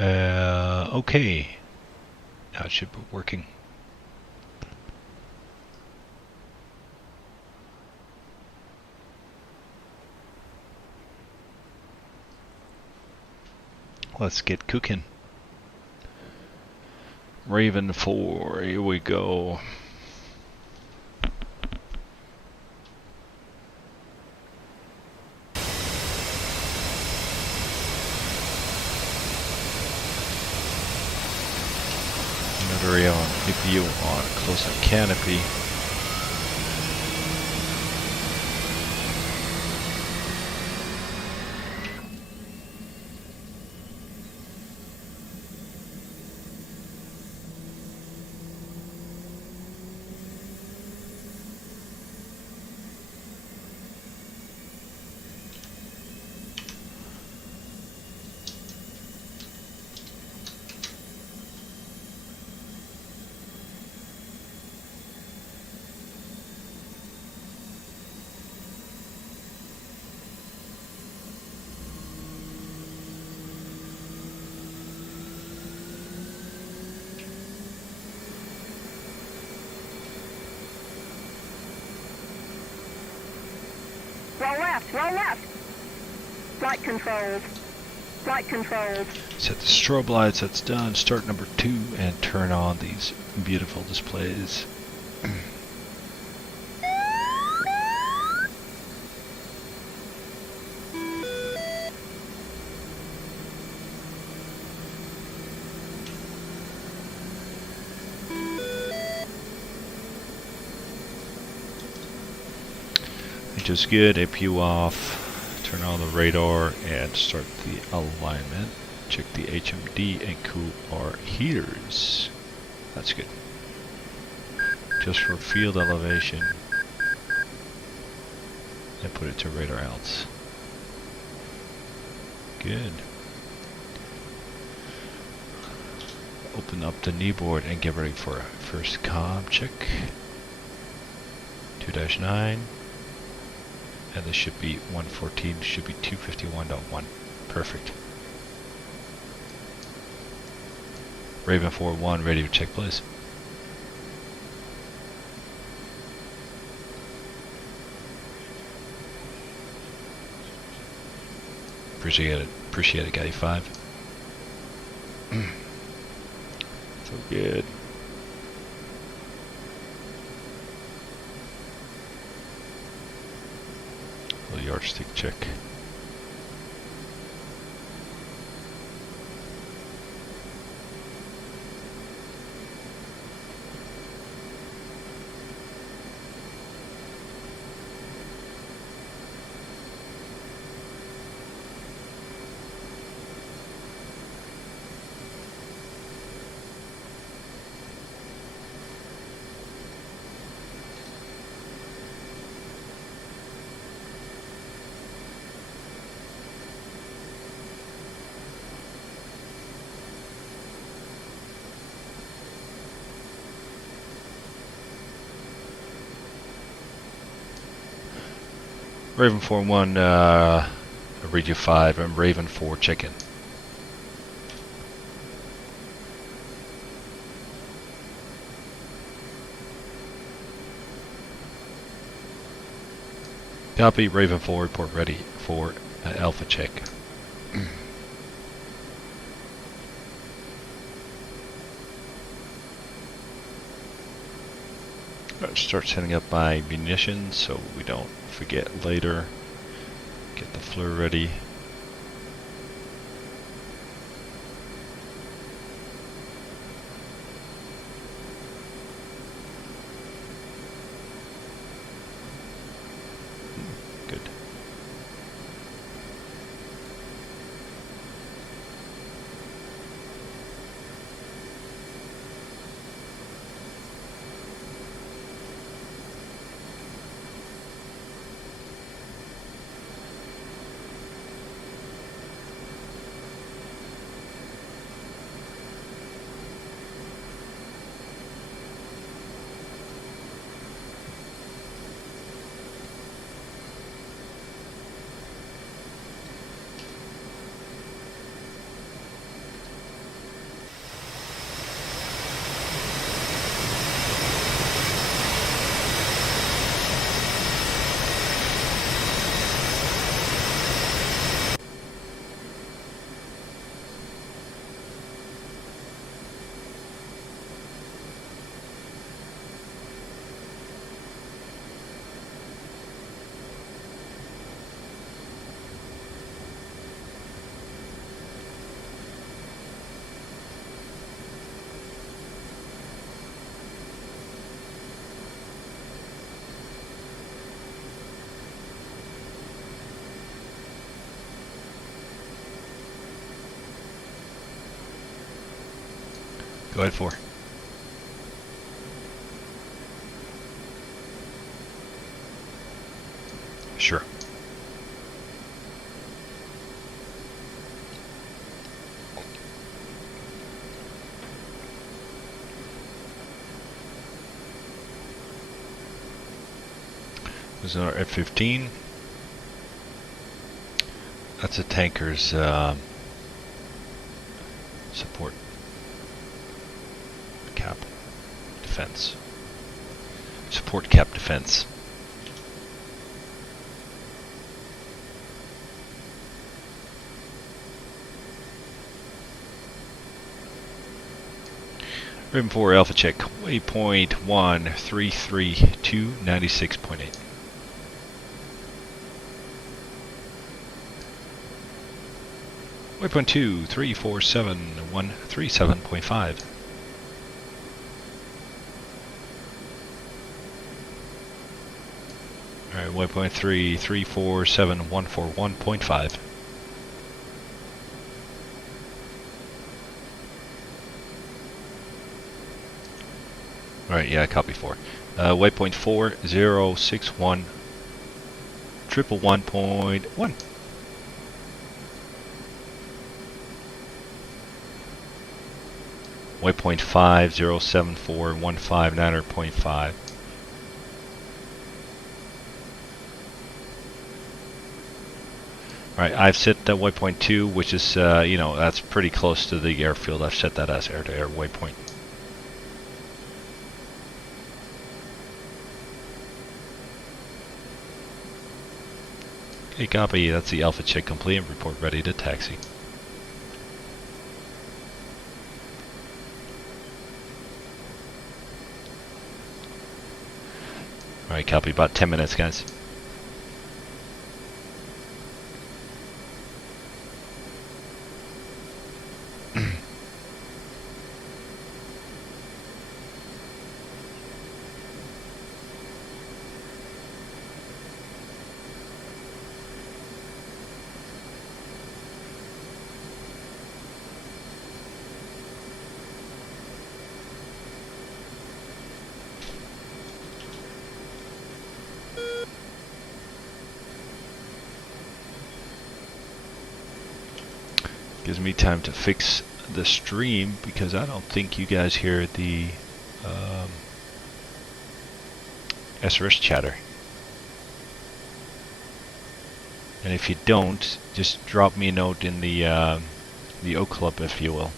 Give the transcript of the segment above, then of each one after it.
Okay. Now it should be working. Let's get cooking. Raven 4, here we go. Battery on, CPU on, close up canopy. Roll left. Flight controls. Flight controls. Set the strobe lights, that's done. Start number 2 and turn on these beautiful displays. Which is good. APU off. Turn on the radar and start the alignment. Check the HMD and cool our heaters. That's good. Just for field elevation. And put it to radar outs. Good. Open up the kneeboard and get ready for first comm check. 2-9. And this should be 114, should be 251.1. Perfect. Raven 4-1, ready to check, please. Appreciate it, Guy 5. So good. Yardstick check. Raven 4-1, read you 5, and Raven 4 chicken. Copy, Raven 4, report ready for alpha check. Start setting up my munitions so we don't forget later. Get the FLIR ready. Good. Go ahead, 4. Sure. There's our F-15. That's a tanker's support cap defense. Support cap defense. Raven 4 Alpha check. Waypoint 1332 96.8. Waypoint 2 347 137.5. Alright, waypoint 3 347 141.5. Alright, yeah, copy 4. Waypoint 4061 111.1. Waypoint 5074 159.5. Alright, I've set waypoint 2, which is, that's pretty close to the airfield. I've set that as air-to-air waypoint. Okay, copy. That's the Alpha check complete and report ready to taxi. Alright, copy. About 10 minutes, guys. Gives me time to fix the stream because I don't think you guys hear the SRS chatter. And if you don't, just drop me a note in the O Club, if you will.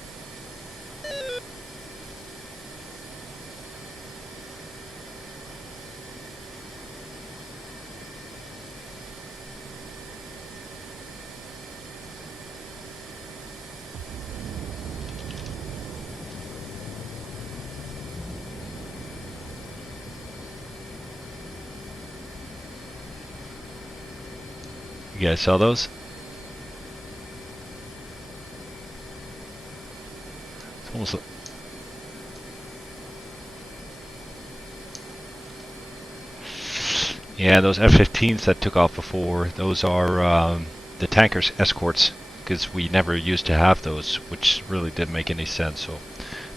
You guys saw those? It's almost like yeah, those F-15s that took off before, those are the tanker's escorts, because we never used to have those, which really didn't make any sense. So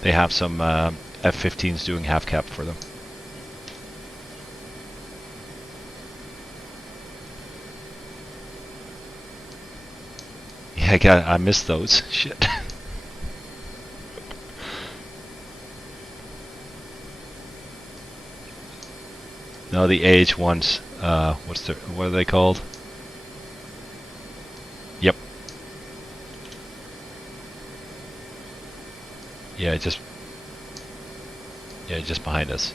they have some F-15s doing half cap for them. Yeah, I missed those. Shit. No, the AH-1s. What are they called? Yep. Yeah, just behind us.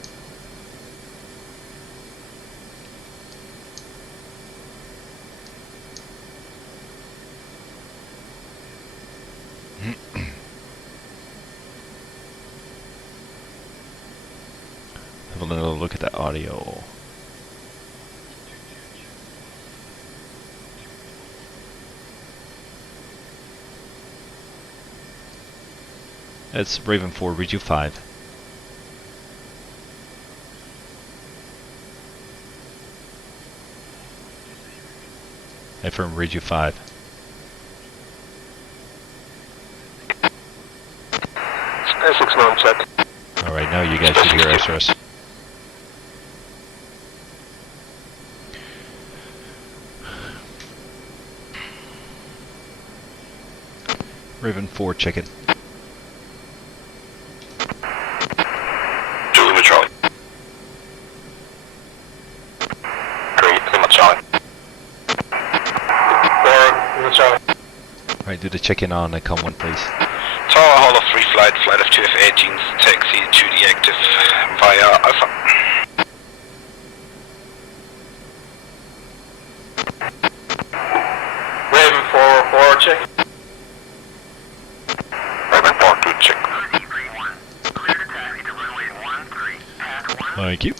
Have a little look at that audio. It's Raven 4, read you 5. Affirm, read you 5. Air 69, check. SRS. Raven 4, check it. Lima Charlie. 3, Lima Charlie. 4, Lima Charlie. Alright, do the check-in on Com 1, please. Tower Hall of 3 flight, flight of 2 F-18s, taxi to the active via Alpha. Raven 4, check. Raven 4, 2, check. Thank you.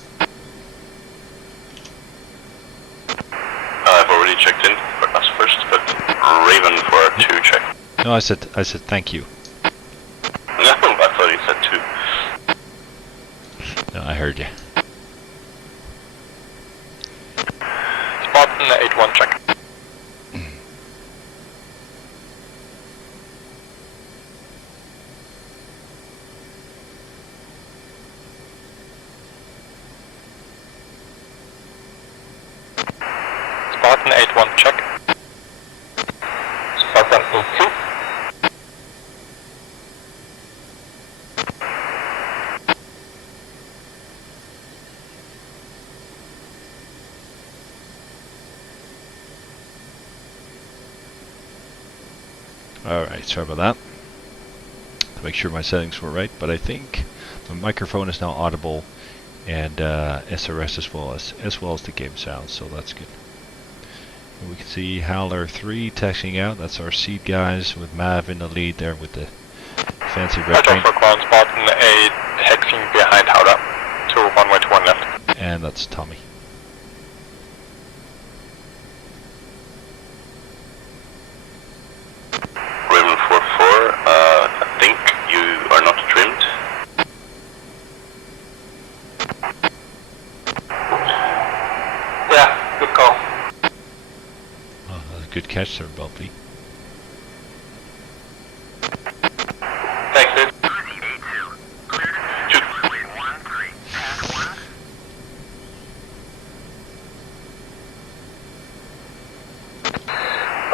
I've already checked in, but us first, but Raven 4, 2, check. No, I said thank you. No, I thought you said 2. No, I heard you. Spartan 8-1, check. Spartan 8-1, check. Spartan 8-2. Alright, sorry about that. To make sure my settings were right, but I think my microphone is now audible and SRS as well as the game sound, so that's good. And we can see Howler 3 taxiing out. That's our seed guys with Mav in the lead there with the fancy red paint. for ground, Spartan 8 hexing behind Howler. 2, 1 right, 1 left. And that's Tommy. Raven 4-4, I think you are not trimmed. Yeah, good call. Oh, that's a good catch there, Bumpy. Thanks, dude. Shoot.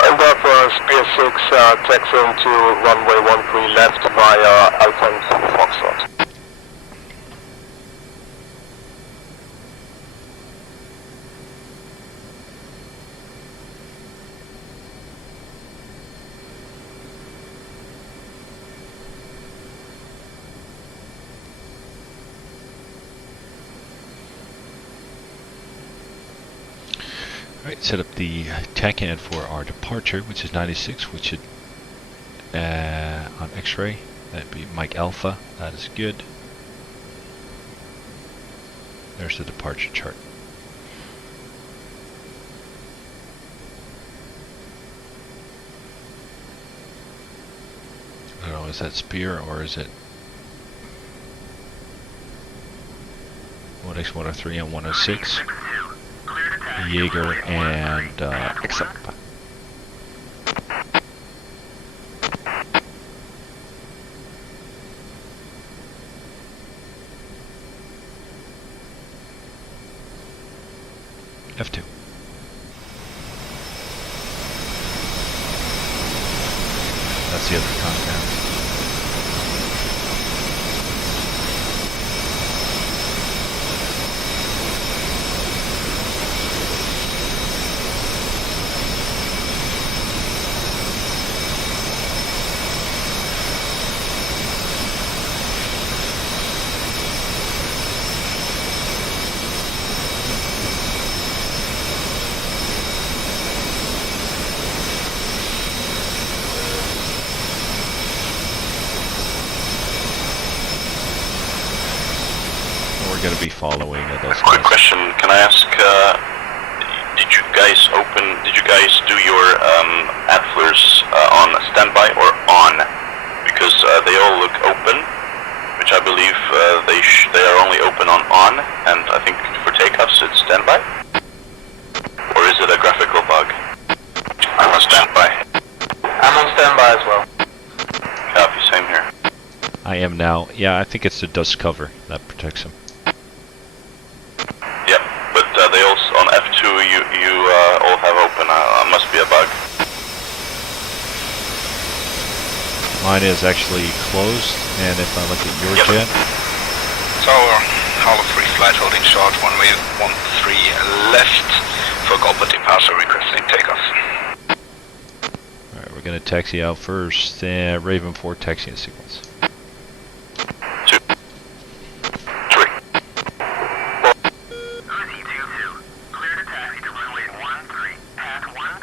And that was Spear 6, taxiing to runway 13 left via Alpha and Foxtrot. Alright, set up the TACAN for our departure, which is 96, which should, on X-ray, that'd be Mike Alpha. That is good. There's the departure chart. I don't know, is that Spear or is it 1X, 103, and 106? Jaeger and XUP. F2. That's the other contact. Going to be following those Quick guys. question, can I ask, did you guys do your ADFLers on standby or on? Because they all look open, which I believe they are only open on, and I think for takeoffs it's standby? Or is it a graphical bug? I'm on standby. I'm on standby as well. Copy, same here. I am now. Yeah, I think it's the dust cover that protects him. mine is actually closed, and if I look at your Yep. jet, Tower, hollow free flight holding short, runway 13 left for Gulpa departure requesting takeoff. alright, we're gonna taxi out first, Raven 4 taxiing signals. 2, 3. Uzi 22, clear to taxi to runway 13, path 1.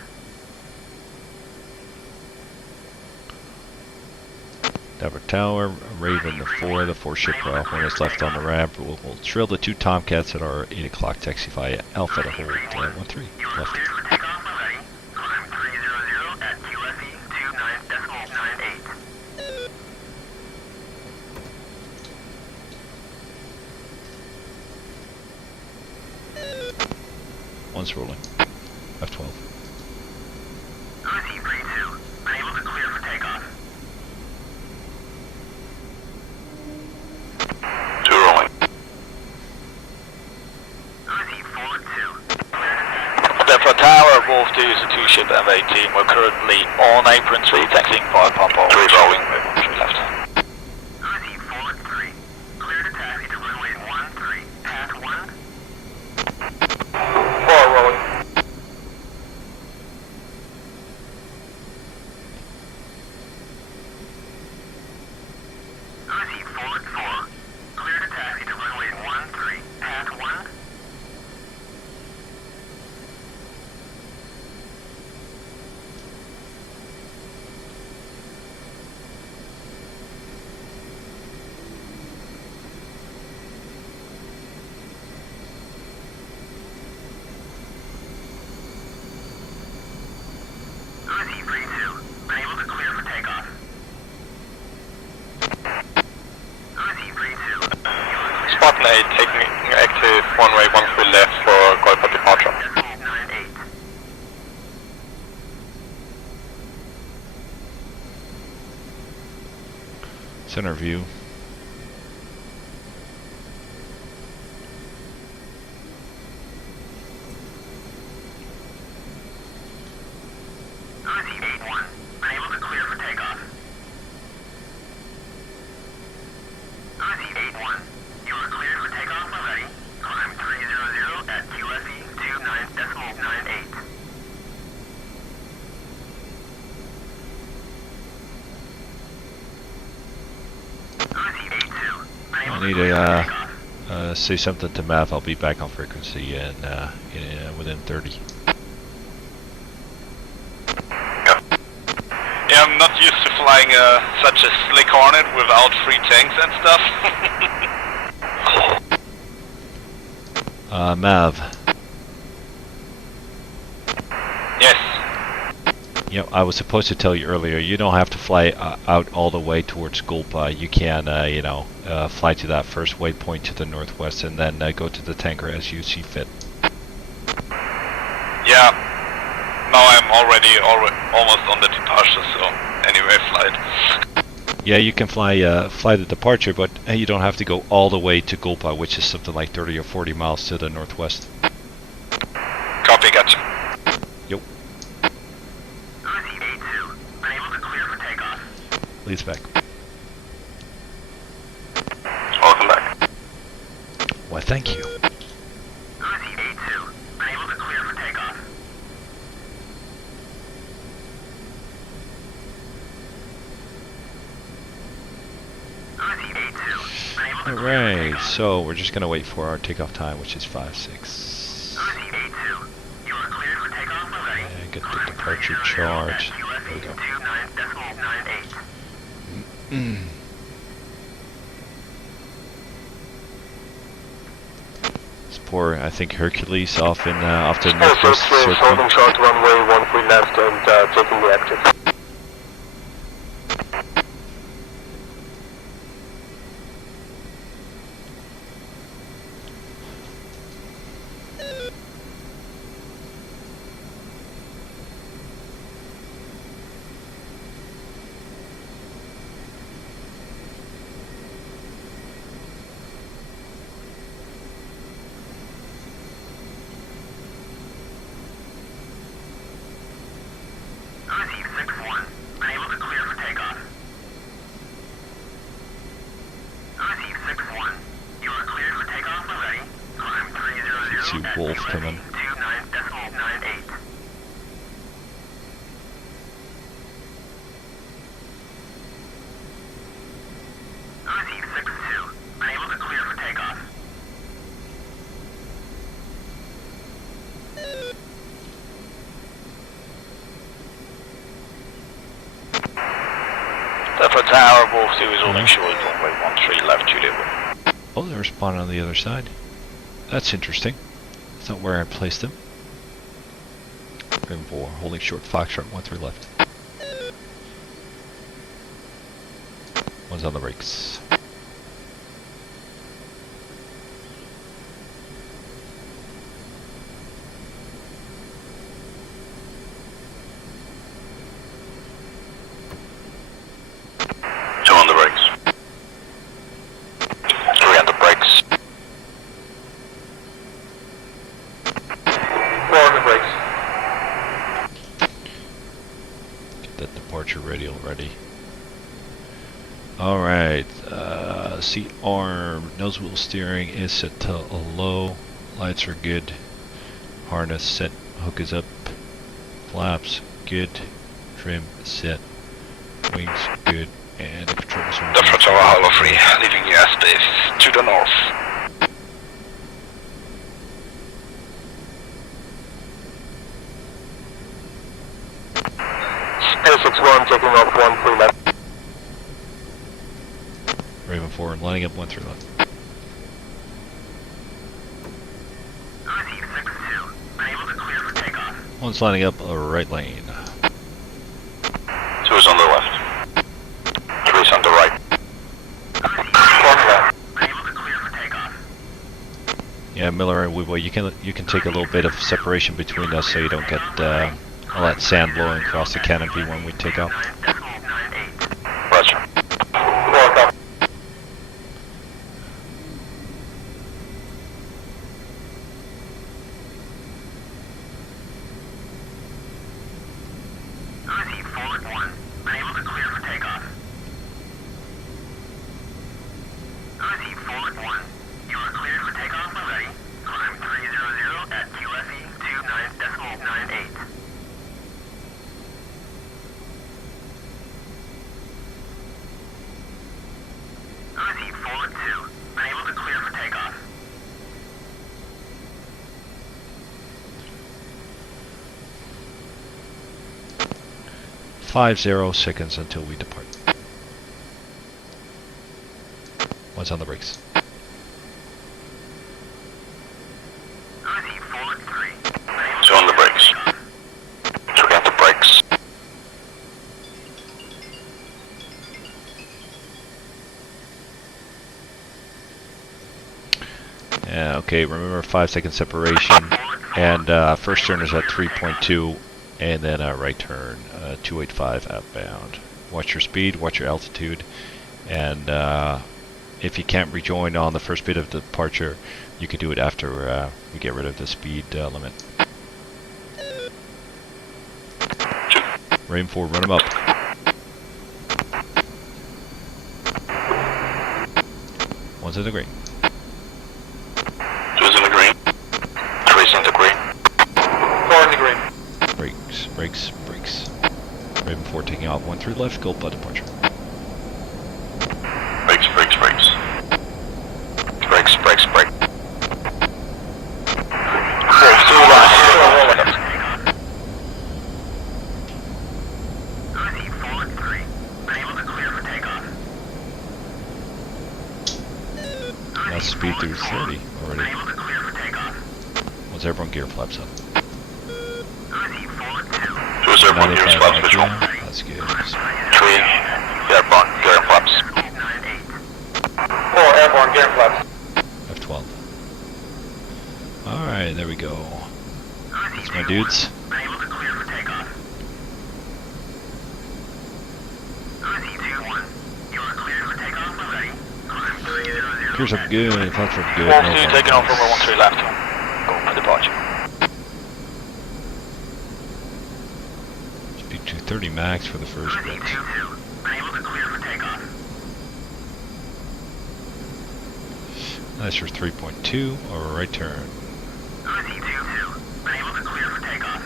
Tower Tower, Raven the 4 ship route, one is left on the ramp. We'll trill the 2 Tomcats at our 8 o'clock taxi via Alpha to hold 13 You are left. cleared for takeoff already. Climb 300 at QFE 29.98. One's rolling. F12. Uzi 32, unable to clear for takeoff. 2 rolling. Uzi 42, clear to taxi. Delta Tower, Wolf 2 is a 2-ship M18. We're currently on apron 3, taxiing via pump over. 3 rolling. Left. Uzi 43, clear to taxi to runway 13, path 1. 4 rolling. Uzi 44, clear to taxi to runway 13, path 1. Uzi 32, unable to clear for takeoff. Uzi 32, you are clear. Spartan 8 taking active runway 13 left for Gulpa departure. 98. Center view. Uzi 81, unable to clear for takeoff. Uzi 81, you are cleared for takeoff already. Climb 300 at QFE 29.98. Uzi 82, unable I to need clear to for takeoff. say something to Mav. I'll be back on frequency in within 30. Yeah, I'm not used to flying such a slick Hornet without free tanks and stuff. Mav. Yes. You know, I was supposed to tell you earlier, you don't have to fly out all the way towards Gulpa. You can, fly to that first waypoint to the northwest and then go to the tanker as you see fit. Yeah. Now I'm already almost on the departure, so anyway, flight. Yeah, you can fly the departure, but you don't have to go all the way to Gulpa, which is something like 30 or 40 miles to the northwest. Copy, gotcha. Yep. Uzi 82, unable to clear for takeoff. Leads back. Welcome back. Why, thank you. Uzi 82, unable to clear for takeoff. Uzi 82, unable to clear for Alright, takeoff. so we're just gonna wait for our takeoff time, which is 5-6. Uzi 82, you are cleared for takeoff already. And get the departure charge. There we go. 29.98. It's poor, I think, Hercules off in off to the Also northwest holding circle. short runway 13 left and taking the active. Uzi 66, Wolf coming. 29.98. Uzi 6-2, unable to clear for takeoff. For Tower, Wolf 2 is holding short, runway 13 left, Juliet 1. Oh, they're spawning on the other side. That's interesting. That's not where I placed them. Raven 4, holding short, Foxtrot 13 left. One's on the brakes. Two on the brakes. Three on the brakes. Four on the brakes. Get that departure ready already. Alright, seat arm, nose wheel steering is set to low, lights are good, harness set, hook is up, flaps good, trim set, wings good, and the controls are That's for Tower Hollow 3, leaving your airspace to the north. Air61 taking off 13 left. Raven 4 lining up 13 left. Uzi 6-2, unable to clear for takeoff. One's lining up a right lane. Two is on the left. Three is on the right. Unable to clear for takeoff. Yeah, Miller and Weebo, you can take a little bit of separation between us so you don't get all that sand blowing across the canopy when we take off. 29.98. Roger. Uzi forward 1, unable to clear for takeoff. Uzi forward 1, you are cleared for takeoff when ready. Climb 300 at QFE 29.98. Uzi forward 2, unable to clear for takeoff. Five 0 seconds until we depart. One's on the brakes. Uzi forward 3, unable Two on the brakes. Three on the brakes. Yeah, okay, remember 5-second separation, and first turn is at 3.2, and then right turn, 285 outbound. Watch your speed, watch your altitude, and if you can't rejoin on the first bit of departure, you can do it after we get rid of the speed limit. Rain 4, run them up. One's in the green. Two is in the green. Three is in the green. Four in the green. Brakes, brakes, brakes. Raven 4 taking off 13 left, go bud departure. Brakes, brakes, brakes. Brakes, brakes, brakes. Brakes, two left. Uzi forward 3, unable to clear for takeoff. That's speed through 30 already. Unable to clear for takeoff. Once everyone gear flaps up. Uzi forward 2. Two is airborne, gear 95 flaps visual. RPM, that's good. Three, airborne, gear flaps. 98. Four airborne gear flaps. F12. Alright, there we go. Uzi That's my dudes. unable to clear for takeoff. Uzi 2-1, you are cleared for takeoff when ready. Climb 300. Gears up good, flaps up good. Wolf no 2 taking off problems. runway 13 left. Go for departure. Speed 230 max for the first Uzi bit. 2-2, unable to clear for takeoff. That's your 3.2 or right turn. Uzi 2-2, unable to clear for takeoff.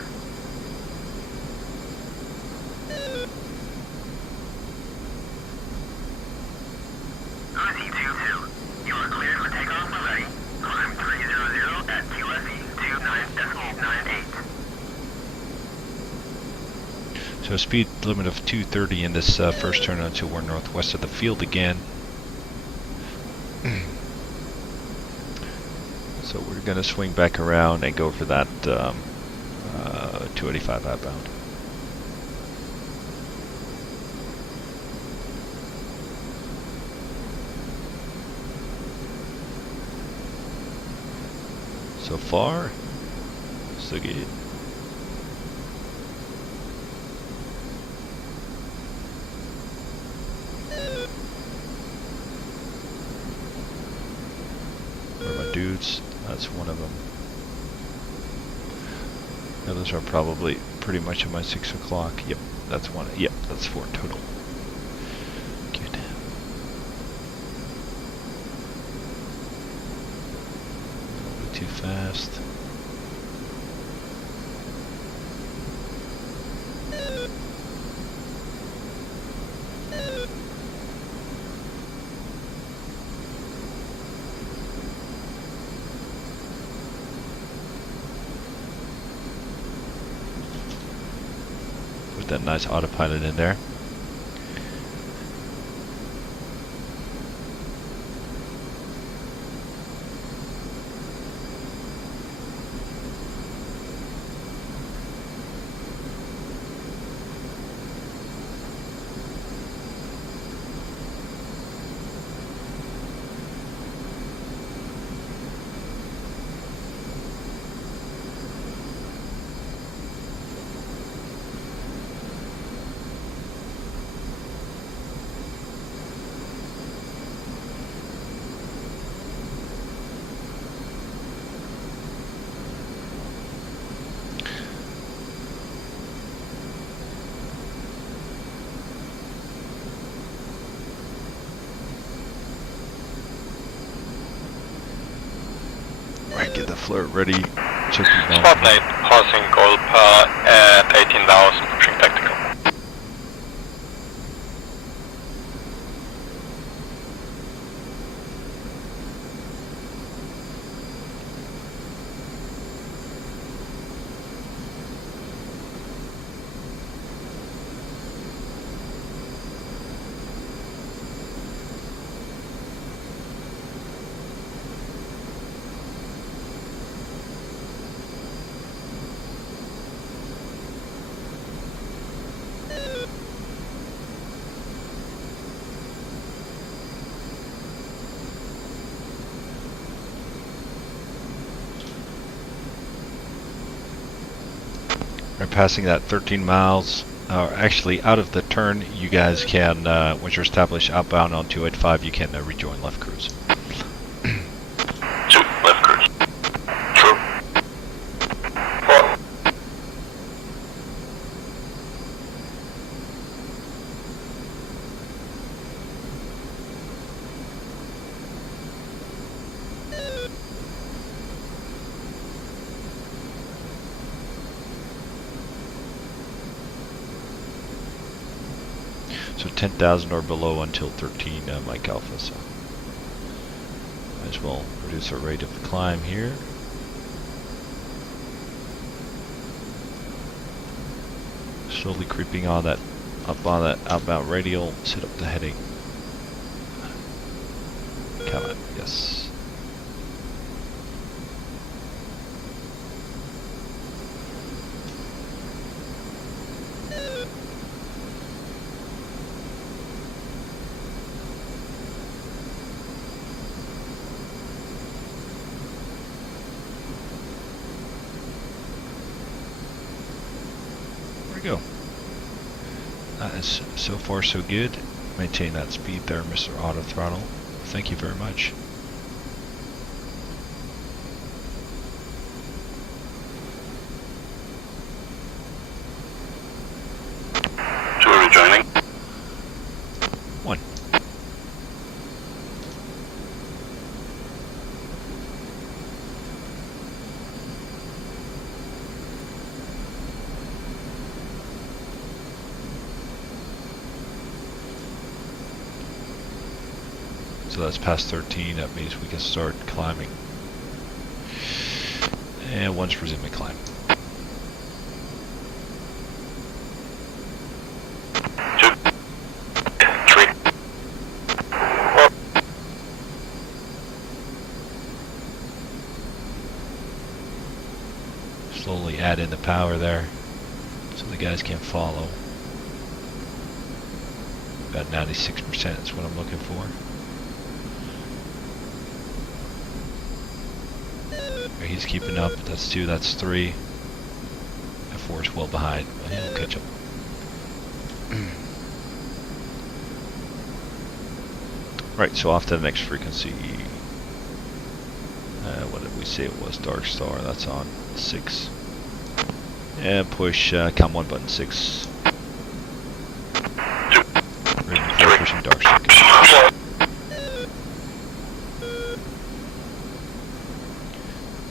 Uzi 2-2, you are cleared for takeoff when ready. Climb 300 at QFE 29.98. So a speed limit of 230 in this first turn until we're northwest of the field again. So we're going to swing back around and go for that 285 outbound. So far, so good. Where are my dudes? That's one of them. The others are probably pretty much at my 6 o'clock. Yep, that's one. Yep, that's 4 total. Good. Don't be too fast. With that nice autopilot in there. Get the flirt ready. Check the bomb. Spotlight passing Golpa at 18,000, pushing tactical. We're passing that 13 miles. Actually, out of the turn, you guys can, once you're established outbound on 285, you can rejoin left cruise. 2, left cruise. True. 4. So 10,000 or below until 13 Mike Alpha. So might as well reduce our rate of climb here. Slowly creeping on that up on that outbound radial. Set up the heading. Come on, yes. Go. That is so far so good. Maintain that speed there, Mr. Auto Throttle. Thank you very much. Two are rejoining. 1. So that's past 13, that means we can start climbing. And once resuming climb. 2, 3. Slowly add in the power there, so the guys can't follow. About 96% is what I'm looking for. He's keeping up. That's 2, that's 3. F4 is well behind, but he'll catch up. Right, so off to the next frequency. What did we say it was? Dark Star, that's on 6. And push COM 1 button 6. Pushing Dark Star.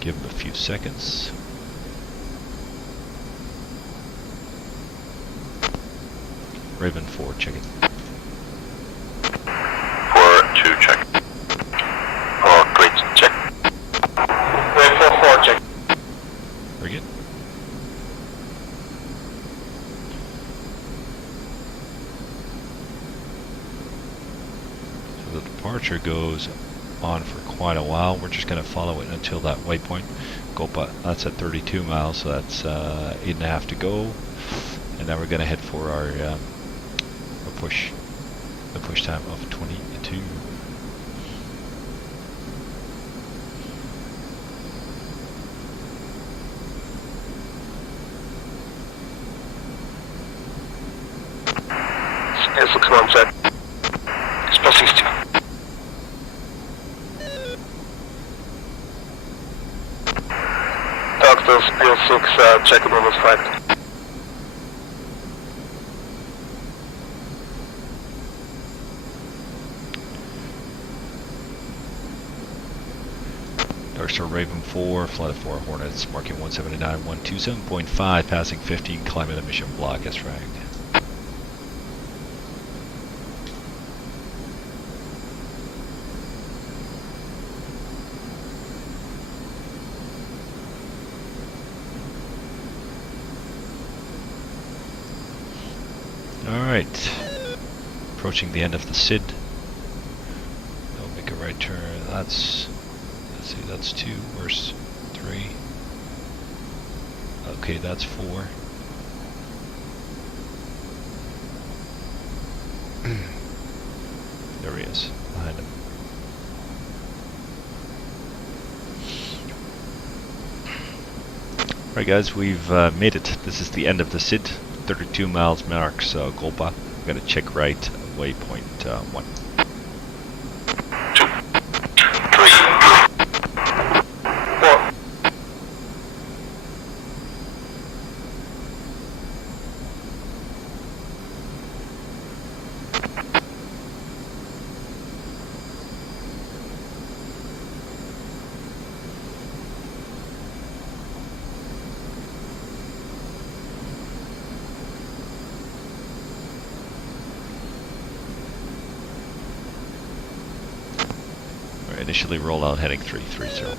Give him a few seconds. Raven 4, check it. 4-2, check. Oh, great, check. Raven 4, check. Very good. So the departure goes on for quite a while. We're just going to follow it until that waypoint. Gopa, that's at 32 miles, so that's 8.5 to go. And then we're going to head for our push. The push time of 22. S61 check. Spot 60. Doctor Spear 6, check it on this flight. Darkstar Raven 4, Flight of 4 Hornets, marking 179, 127.5, passing 15, climbing the mission block as fragged. Alright, approaching the end of the SID. I'll make a right turn. That's, let's see, that's 2, where's 3? Okay, that's 4. There he is, behind him. Alright guys, we've made it. This is the end of the SID. 32 miles marks Golpa. I'm going to check right, waypoint 1. 2, 3. 4. Initially roll out heading 330.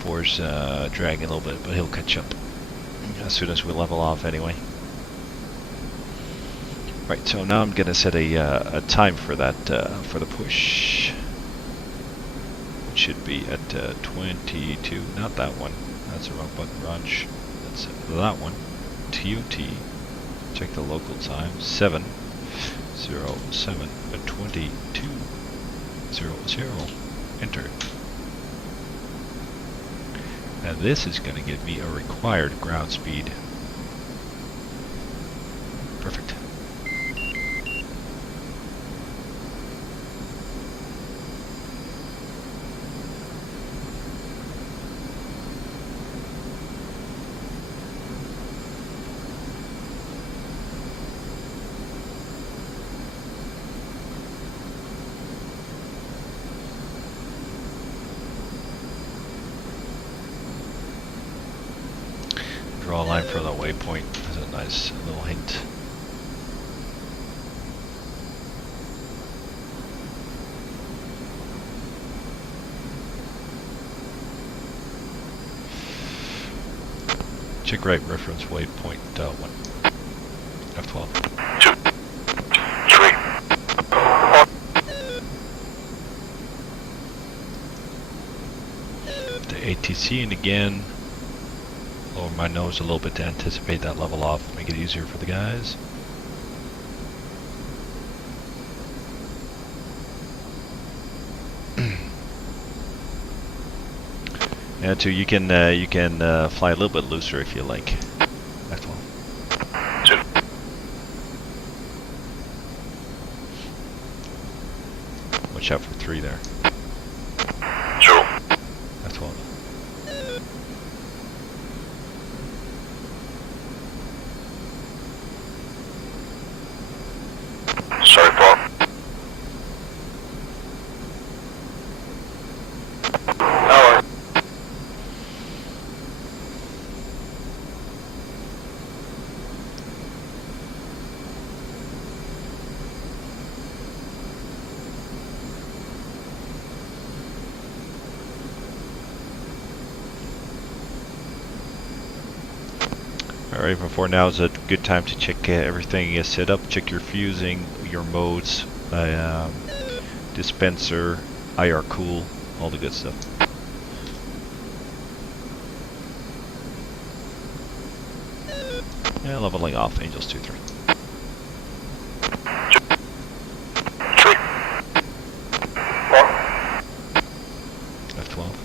Four's dragging a little bit, but he'll catch up as soon as we level off anyway. Right, so now I'm gonna set a time for that for the push. It should be at 22. Not that one. That's the wrong button. Launch. That's that one. TOT. Check the local time. 7:07 at 22:00. Enter. Now this is going to give me a required ground speed. Perfect. draw a line for the waypoint as a nice little hint. Check right reference waypoint 1. F12. 2, 3. The ATC, and again, lower my nose a little bit to anticipate that level off, make it easier for the guys. Yeah, too. You can fly a little bit looser if you like. That's all. 2. Watch out for 3 there. 0. That's all. Sorry, Paul. No. Alright, before now is a good time to check everything is set up. Check your fusing, your modes, dispenser, IR cool, all the good stuff. Yeah, leveling off, Angels 2-3. 3. F12.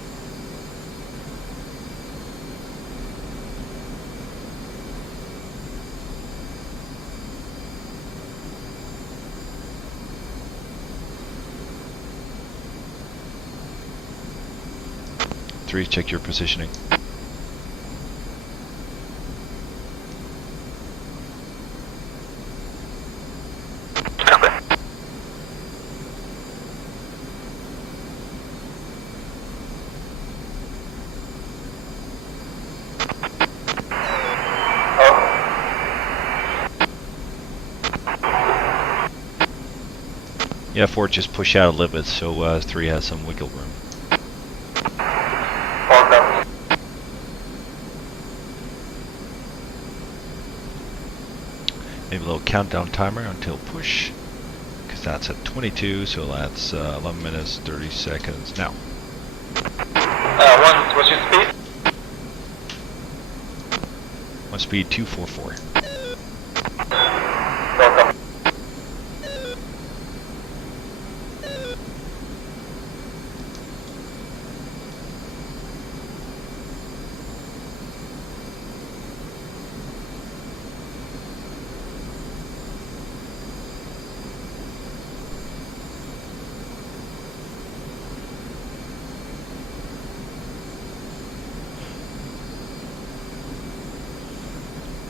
Check your positioning. Yeah, 4 just push out a little bit so 3 has some wiggle room. Maybe a little countdown timer until push, because that's at 22, so that's 11 minutes 30 seconds now. What's your speed? One speed 244. Welcome.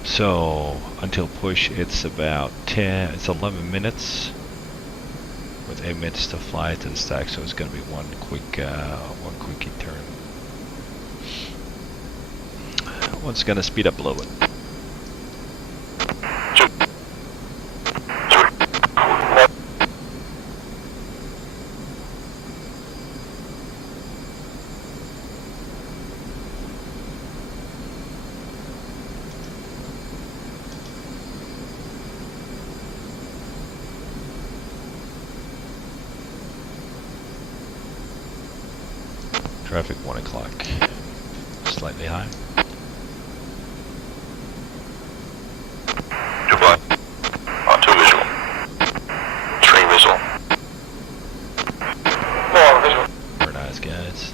So until push, it's about 11 minutes with 8 minutes to fly to the stack. So it's going to be one quickie turn. One's going to speed up a little bit. 2. 3. Traffic 1 o'clock. Slightly high. Dubai. 2 visual. 3 visual. 4 visual. Very nice, guys.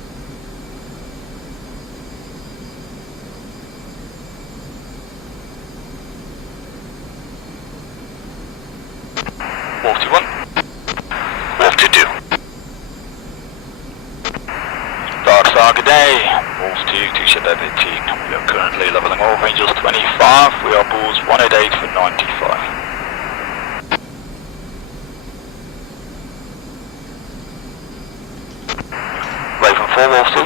Wolf 2-1. Wolf 2-2. Good day. Wolf 2, ship at 18. We are currently leveling off Angels 25. We are balls 188 for 95. Raven 4, Wolf 2.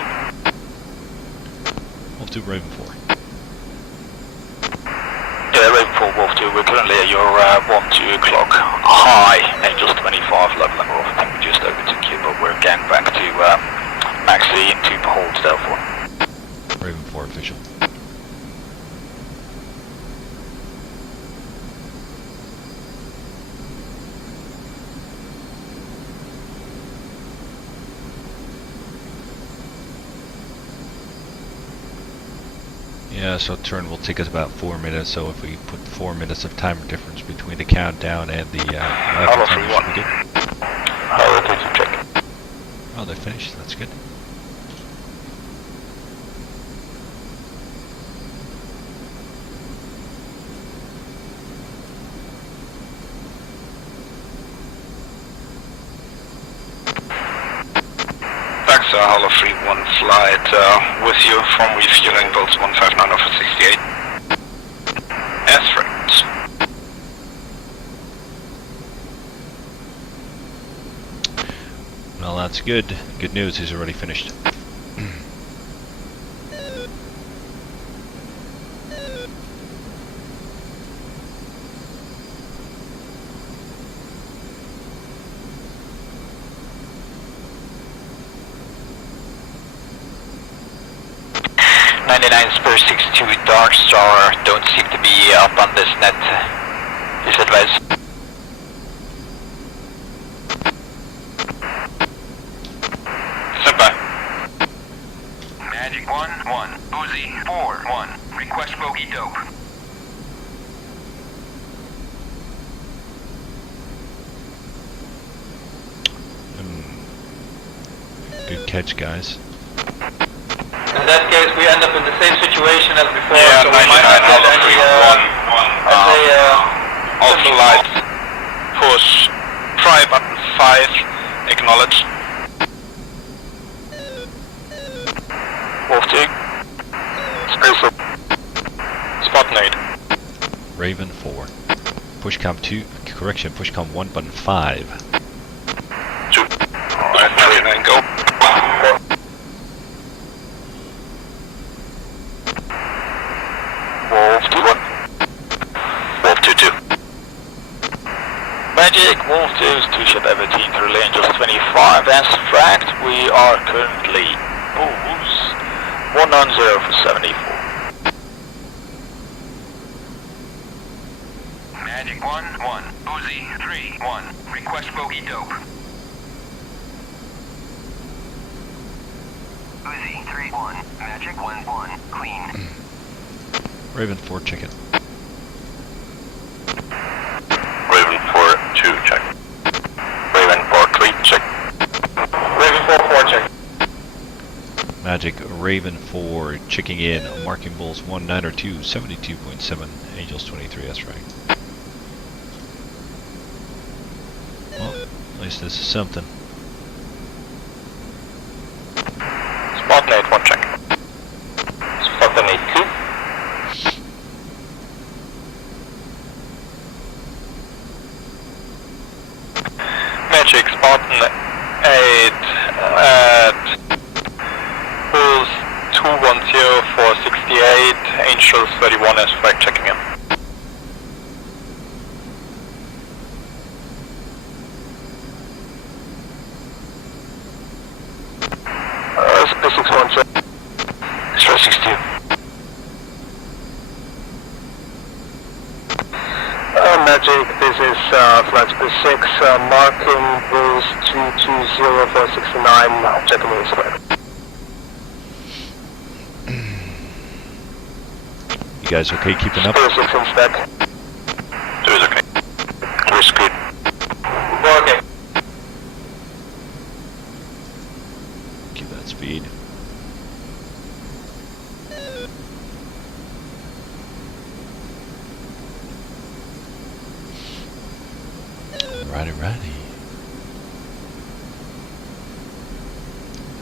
Wolf 2, Raven 4. 74 Wolf 2, we're currently at your 1-2 o'clock high, Angels 25 leveling off. I think we just overtook you, but we're getting back to Max C and 2 beholds therefore. Raven 4 official. Yeah, so turn will take us about 4 minutes, so if we put 4 minutes of time difference between the countdown and the Hello, time, 3-1. should be good. Hello, please check. Oh, they finished, that's good. Hello 3-1 flight with you from refueling Bolts 159 over 68. As friends. Well, that's good. Good news, he's already finished. Spur 62 Dark Star don't seem to be up on this net. Please advise. Stand by. Magic 1-1, Uzi 4-1, request bogey dope. Good catch, guys. In that case, we end up in the same situation as before, Yeah, so we might not get any, all flights, push, try button 5, acknowledge. Wolf 2. Space up. Spot nade. Raven 4. Pushcom 2, correction, pushcom 1, button 5. 2. Alright, 39, go. Wolf 2-1. Wolf 2-2. Magic, Wolf 2 is 2 ship everything through lane just 25. As fract, we are currently boost 190 for 74. Magic 1-1, Uzi 3-1, request bogey dope. Uzi 3-1, Magic 1-1, clean. Raven 4, check it. Raven 4-2, check. Raven 4-3, check. Raven 4-4 check. Magic, Raven 4, checking in, marking bulls 19 or 2, 72.7, Angels 23, that's right. Well, at least this is something. Spot nade 1 check. Spot nade 2. Magic, Spartan 8 at Bulls 210 for 68, Angels 31 as flag checking in. Space 61 check. Space 62. Magic, this is flight Space 6, marking Bulls 220 for 69, checking in square. You guys okay keeping up? Space 6 in spec. 2 is okay. Clear speed. We're okay. Keep that speed. Righty.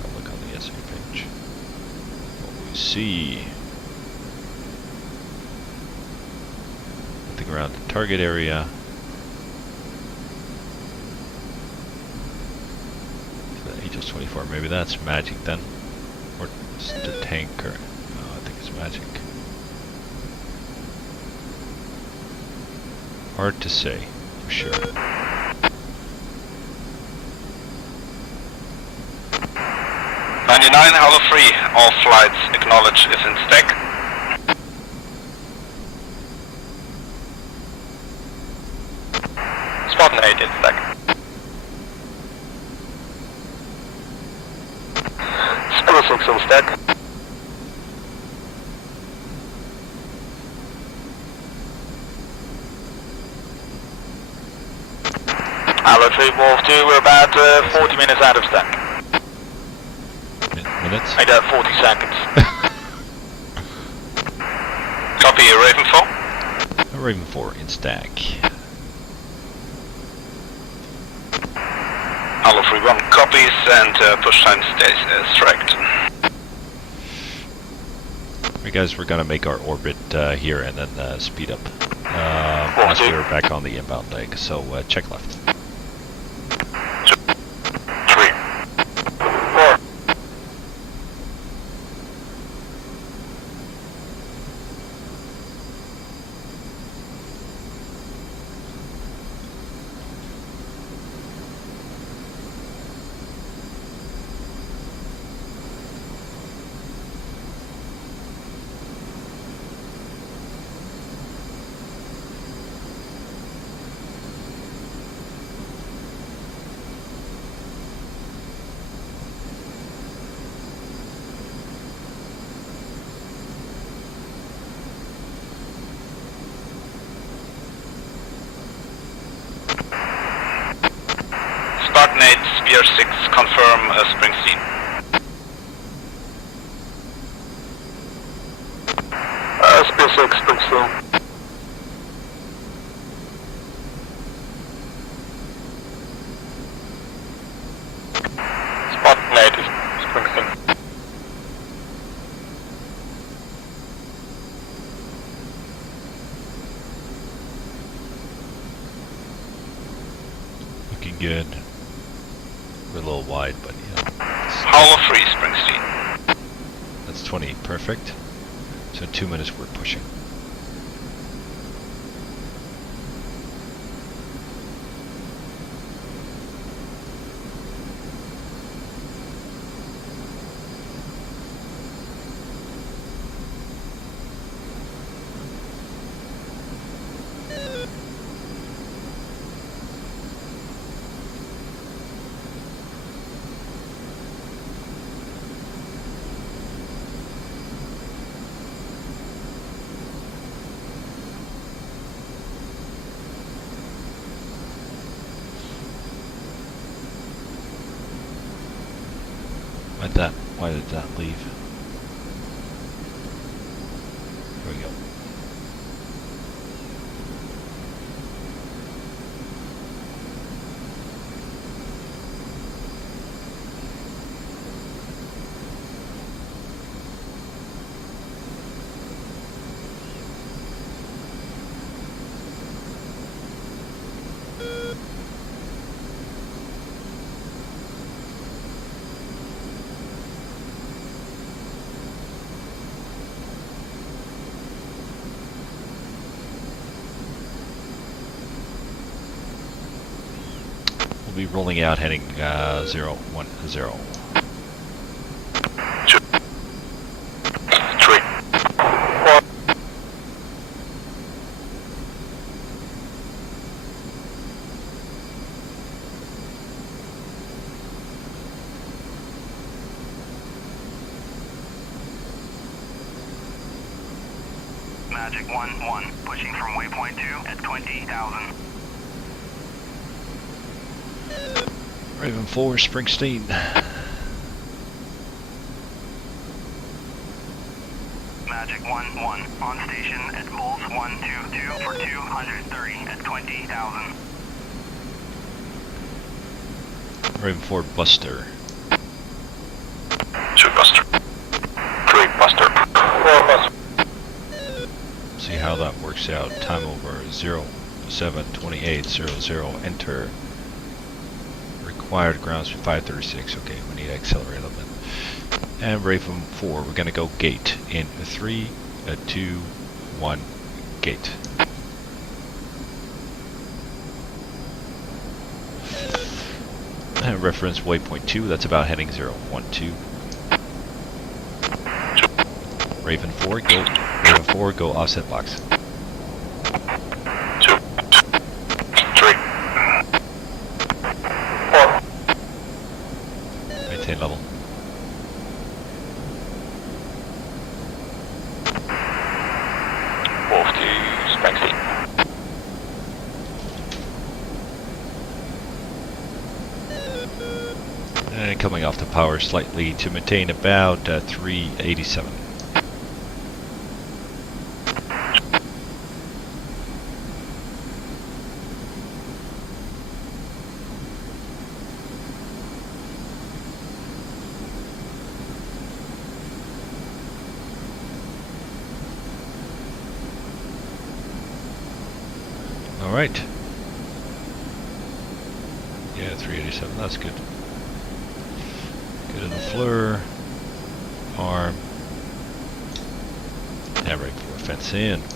I'll look on the SA page. What we see. Nothing around the target area. So the Angels 24, maybe that's Magic then. Or it's the tanker. No, I think it's Magic. Hard to say, for sure. Hollow free, all flights acknowledged is in stack. Spot 8 in stack. Spot 6 in stack. Hollow 3 Wolf 2, we're about 40 minutes out of stack. Minutes? I got 40 seconds. Copy, Raven 4. Raven 4 in stack. Hollow 3-1 copies and push time stays tracked. Right, guys, we're gonna make our orbit here and then speed up once we're back on the inbound leg. So check left. 3. 4. Spartan 8, Spear 6, confirm Springsteen. Spear 6, Springsteen. Spartan 8 is Springsteen. Looking good. We're a little wide, but yeah. Hollow 3, Springsteen. That's 20, perfect. So in 2 minutes we're pushing. Why did that leave? Here we go. We'll be rolling out heading 010. 2. 3. 4. Magic 1-1, pushing from waypoint 2 at 20,000. Raven 4, Springsteen. Magic 1-1, on station at Bulls 122 for 230 at 20,000. Raven 4, Buster. 2 Buster. 3 Buster. 4 Buster. See how that works out. Time over 072800. Enter. Required grounds 536. Okay, we need to accelerate a little bit. And Raven 4, we're gonna go gate in 3, 2, 1, gate. reference waypoint 2, that's about heading 012. Raven 4, go. Raven 4, go offset box. 2, 3. Maintain level. Wolf to Spanksy. And coming off the power slightly to maintain about 387. Alright. Yeah, 387, that's good. Good in the fleur. Arm. And right for fence in. 2, 3.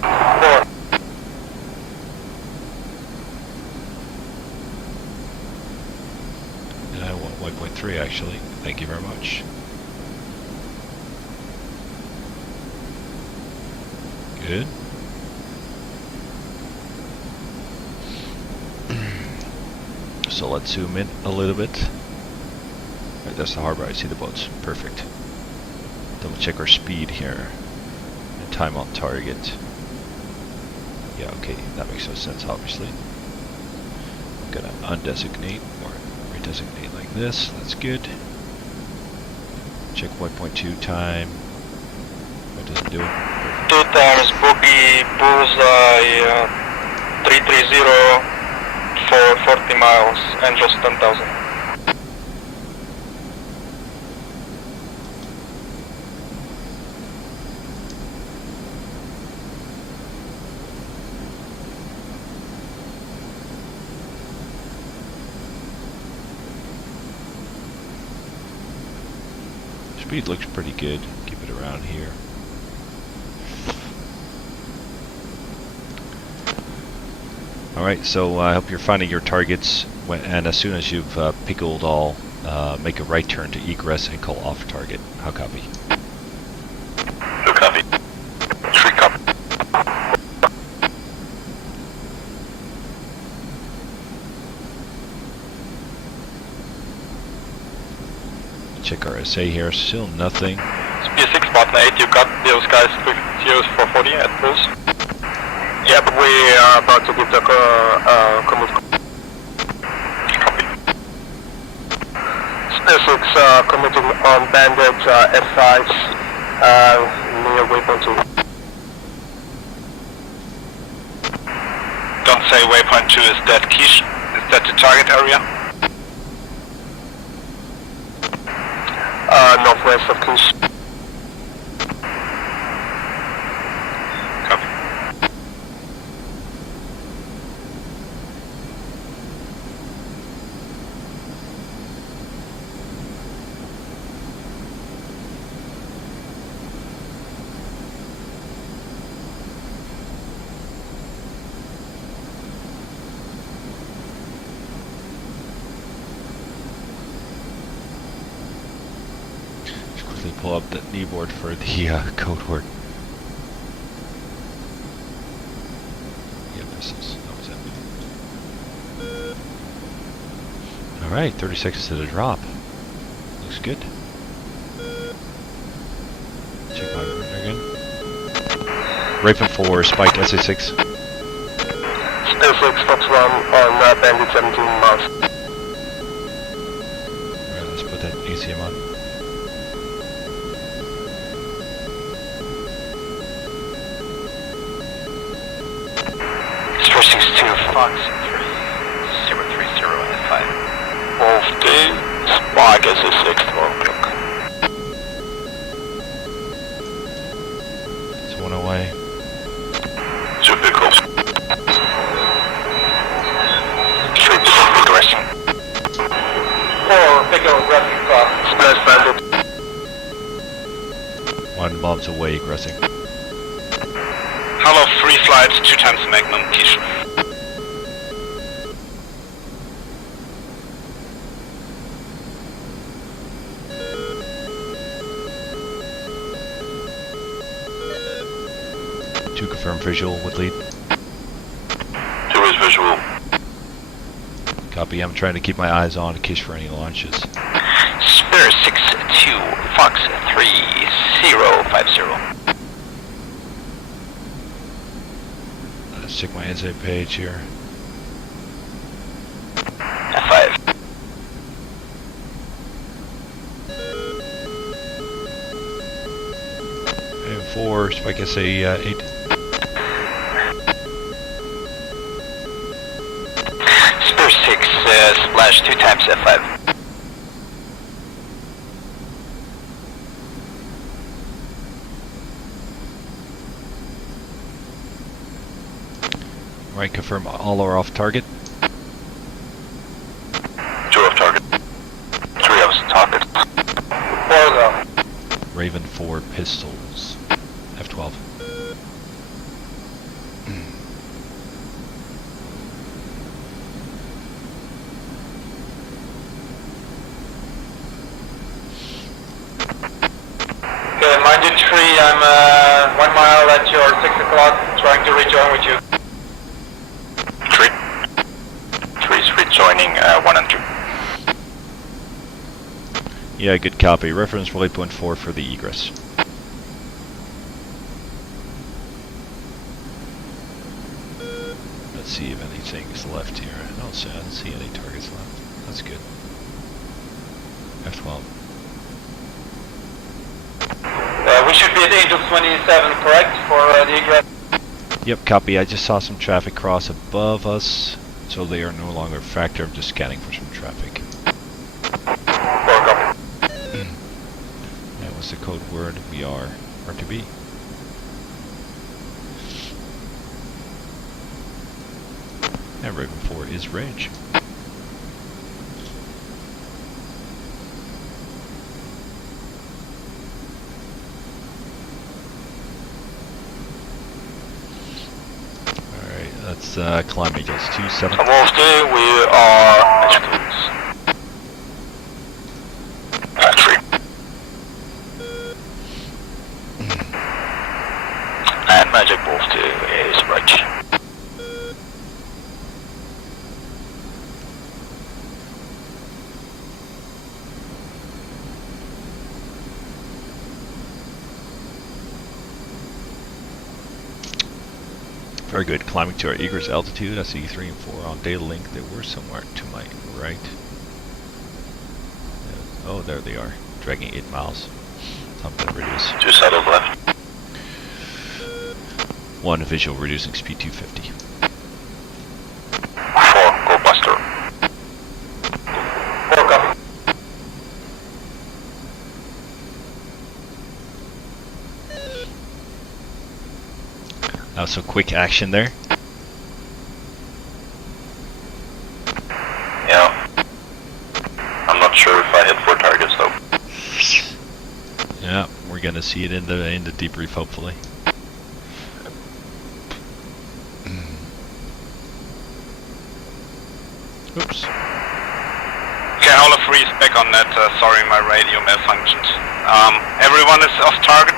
4. And I want 1.3 actually. Thank you very much. Good. So let's zoom in a little bit. Right, that's the harbor. I see the boats. Perfect. Double check our speed here. And time on target. Yeah, okay. That makes no sense, obviously. I'm gonna undesignate or redesignate like this. That's good. Check 1.2 time. What does it do? Perfect. 2 times bogey bullseye 330 for 40 miles and just 10,000. Speed looks pretty good. Keep it around here. Alright, so I hope you're finding your targets, and as soon as you've pickled all, make a right turn to egress and call off target. How copy? No copy. 3 copy. Check our SA here, still nothing. P6 partner 8, you got those guys 440 at pulse. Yep, we are about to get the commute. Copy. SpaceX committing on banded F5s near waypoint 2. Don't say waypoint 2, is that Kish? Is that the target area? Northwest of Kish. Copy. Pull up the kneeboard for the code word. Yep, this is that was it. Alright, 30 seconds to the drop. Looks good. Check my route again. Raven 4, Spike SA6. SpaceX Fox 1 on banded 17 miles. Alright, let's put that ACM on. Fox 3030 F5. Wolf 2, Spike SA6, 12 o'clock. It's one away. 2 vehicles. 3% progression. 4 pickle aggressive car. Splash banded. One bomb's away, aggressing. Hello, 3 flights, 2 times Magnum, Kish. To confirm visual with lead. 2 is visual. Copy, I'm trying to keep my eyes on Kish for any launches. Spirit 6-2, Fox 3050. Let's check my inside page here. F5. And 4, Spike SA 8. Spirit 6, splash 2 times F5. Right, confirm all are off target. 2 off target. 3 off target. 4 go. Raven 4 pistols. F12. Okay, mind you 3, I'm 1 mile at your 6 o'clock, trying to rejoin with you. 3. 3 is rejoining 1 and 2. Yeah, good copy. Reference waypoint 4 for the egress. Let's see if anything is left here. I don't see any targets left. That's good. F12. We should be at Angel 27, correct, for the egress? Yep, copy. I just saw some traffic cross above us, so they are no longer a factor. I'm just scanning for some traffic. 4 copy. That was the code word. We are R2B. And Raven 4 is range. Alright, let's climb Eagles 27. Wolf 2, we are at 3. And Magic Wolf 2 is right. Very good. Climbing to our egress altitude. I see 3 and 4 on data link. They were somewhere to my right. Oh, there they are. Dragging 8 miles. Something to reduce. 2 settled left. 1 visual reducing speed 250. 4, go buster. 4 copy. Now some quick action there. Yeah. I'm not sure if I hit 4 targets though. Yeah, we're gonna see it in the debrief hopefully. Oops. Okay, Howler 3 is back on net. Sorry, my radio malfunctioned. Everyone is off target.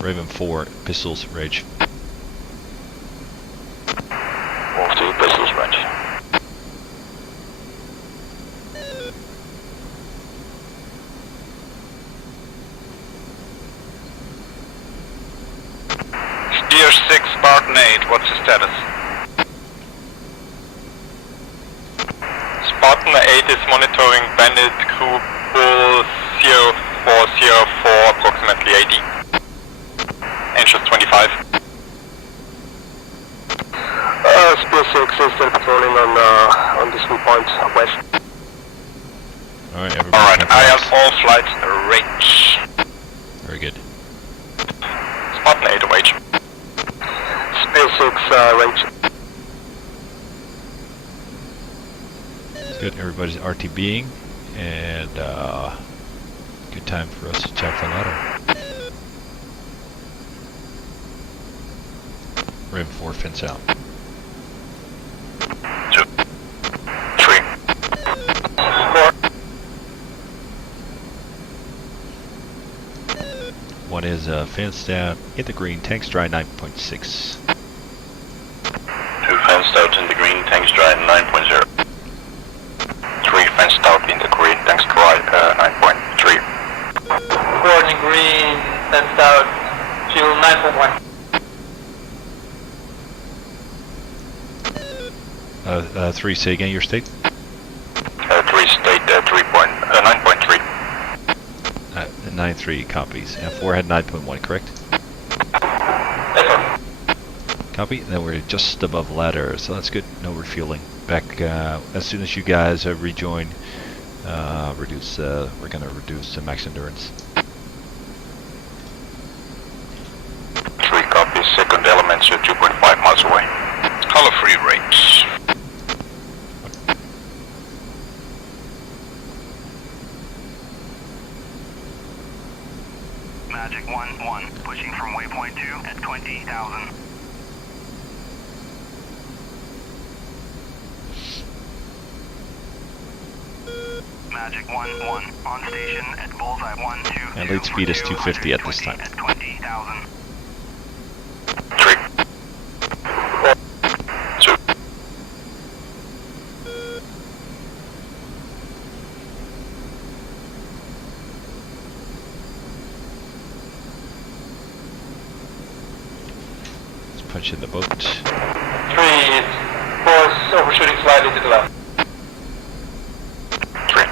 Raven 4 pistols rage. Wolf 2 pistols range. Spear 6, Spartan 8, what's the status? Spartan 8 is monitoring Bandit Group 0404, approximately 80. Angels 25. Spear 6 is still patrolling on this point west. Alright, everybody. Alright, I have all flights range. Very good. Spartan 8 await. Spear 6 range. Good, everybody's RTBing, and good time for us to check the ladder. Rim 4 fins out. 2, 3. 1 is fenced out in the green, tanks dry 9.6. 2 fenced out in the green, tanks dry 9.0. 3 fenced out in the green, tanks dry 9.3. 4 in the green, fenced out, fuel 9.1. 3, say again your state? 3 state 9.3. 9.3 copies. And 4 had 9.1, correct? Yes, sir. Copy. Then we're just above ladder, so that's good. No refueling. Back as soon as you guys rejoin. We're gonna reduce the max endurance. 3 copies, second elements are 2.5 miles away. Color free rates. Magic 1-1, pushing from waypoint 2 at 20,000. Magic 1-1, on station at bullseye 1-2. And lead speed is 250 at this time. At 20,000. 3, 2. Let's punch in the boat. 3 is course overshooting slightly to the left. 3.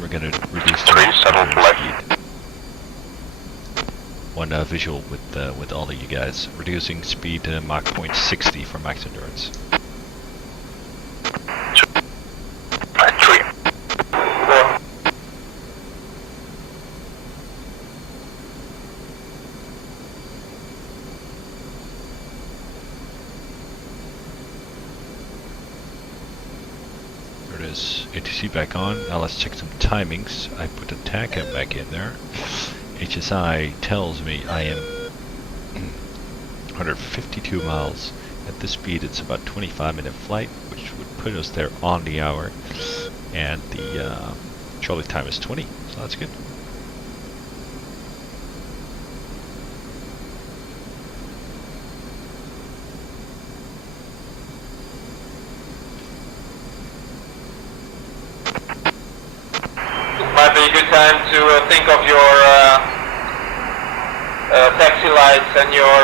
We're gonna reduce 3, settle to left. speed. One visual with all of you guys. Reducing speed to Mach 0.60 for max endurance. 3. 4. There it is. ATC back on. Now let's check some timings. I put the TACAM back in there. HSI tells me I am 152 miles. At this speed it's about 25-minute flight, which would put us there on the hour. And the trolley time is 20, so that's good. This might be a good time to think of your taxi lights and your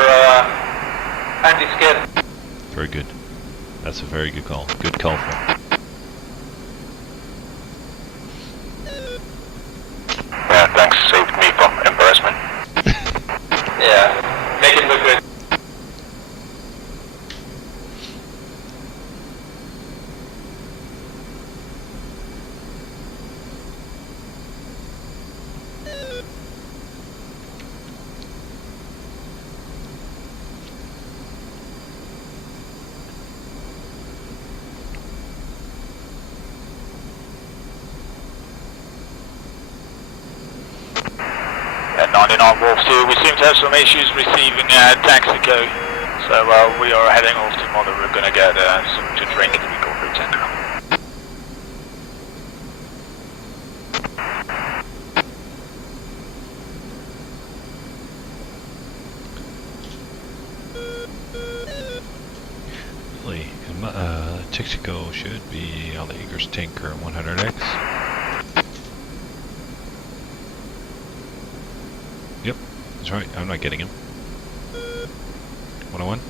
anti-skid. Very good. That's a very good call. Good call for. Yeah, thanks, saved me from embarrassment. Yeah, make it look good. At 99 Wolf 2, we seem to have some issues receiving Taxico, so we are heading off to Mother. We're going to get some to drink at the recovery center. Really, Texaco should be on the Eagers Tanker 100X. Yep, that's right. I'm not getting him. 101.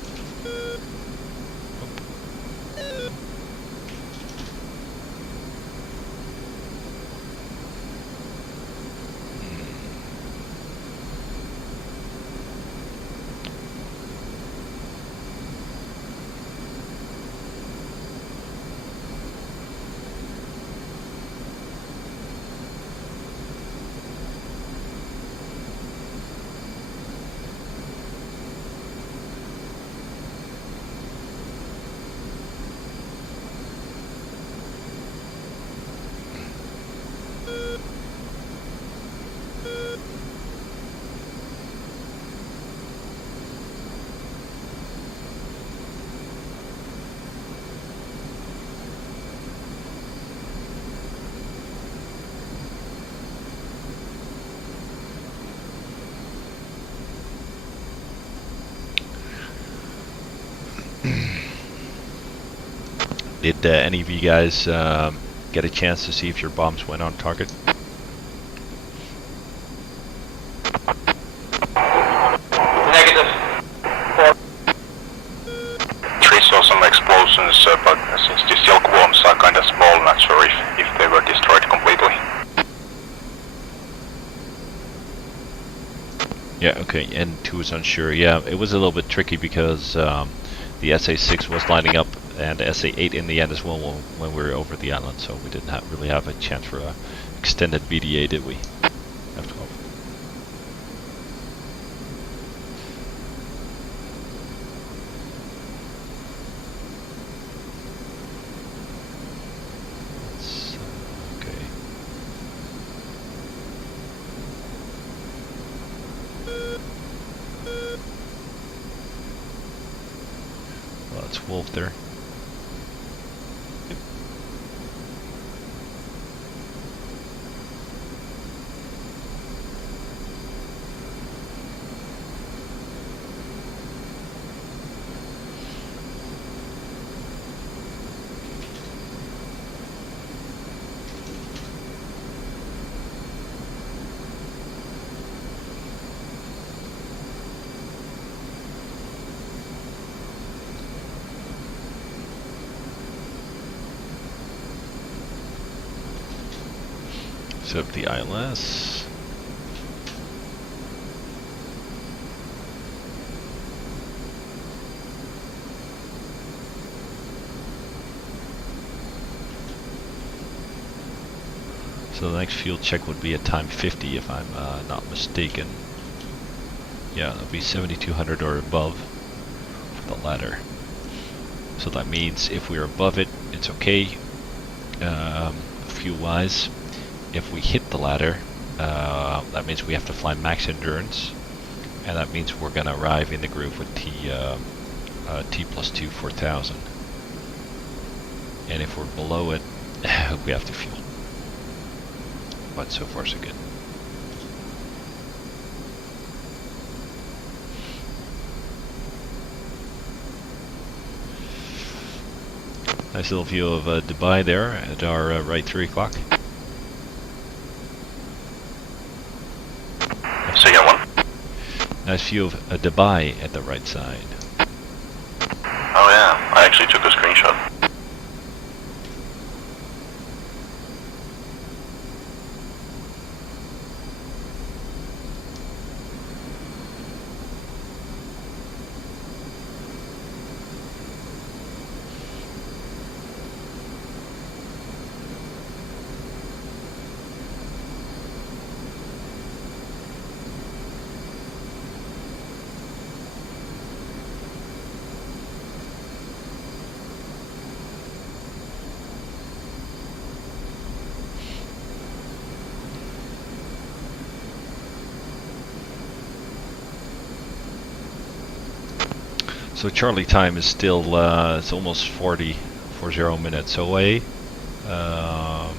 Did any of you guys get a chance to see if your bombs went on target? Negative. 4. 3 saw some explosions, but since the silkworms are kind of small, not sure if they were destroyed completely. Yeah, okay, and 2 is unsure. Yeah, it was a little bit tricky because the SA-6 was lining up and SA-8 in the end as well when we were over the island, so we didn't really have a chance for a extended BDA, did we? F-12. Okay. Well, that's Wolf there. Set up the ILS. So the next fuel check would be at time 50 if I'm not mistaken. Yeah, that'll be 7200 or above for the ladder. So that means if we're above it, it's okay, fuel-wise. If we hit the ladder, that means we have to fly max endurance, and that means we're going to arrive in the groove with T+2 4000. And if we're below it, we have to fuel. But so far so good. Nice little view of Dubai there at our right 3 o'clock. Second one. Nice view of Dubai at the right side. Oh yeah, I actually took a screenshot. So Charlie time is still, it's almost 40 minutes away. And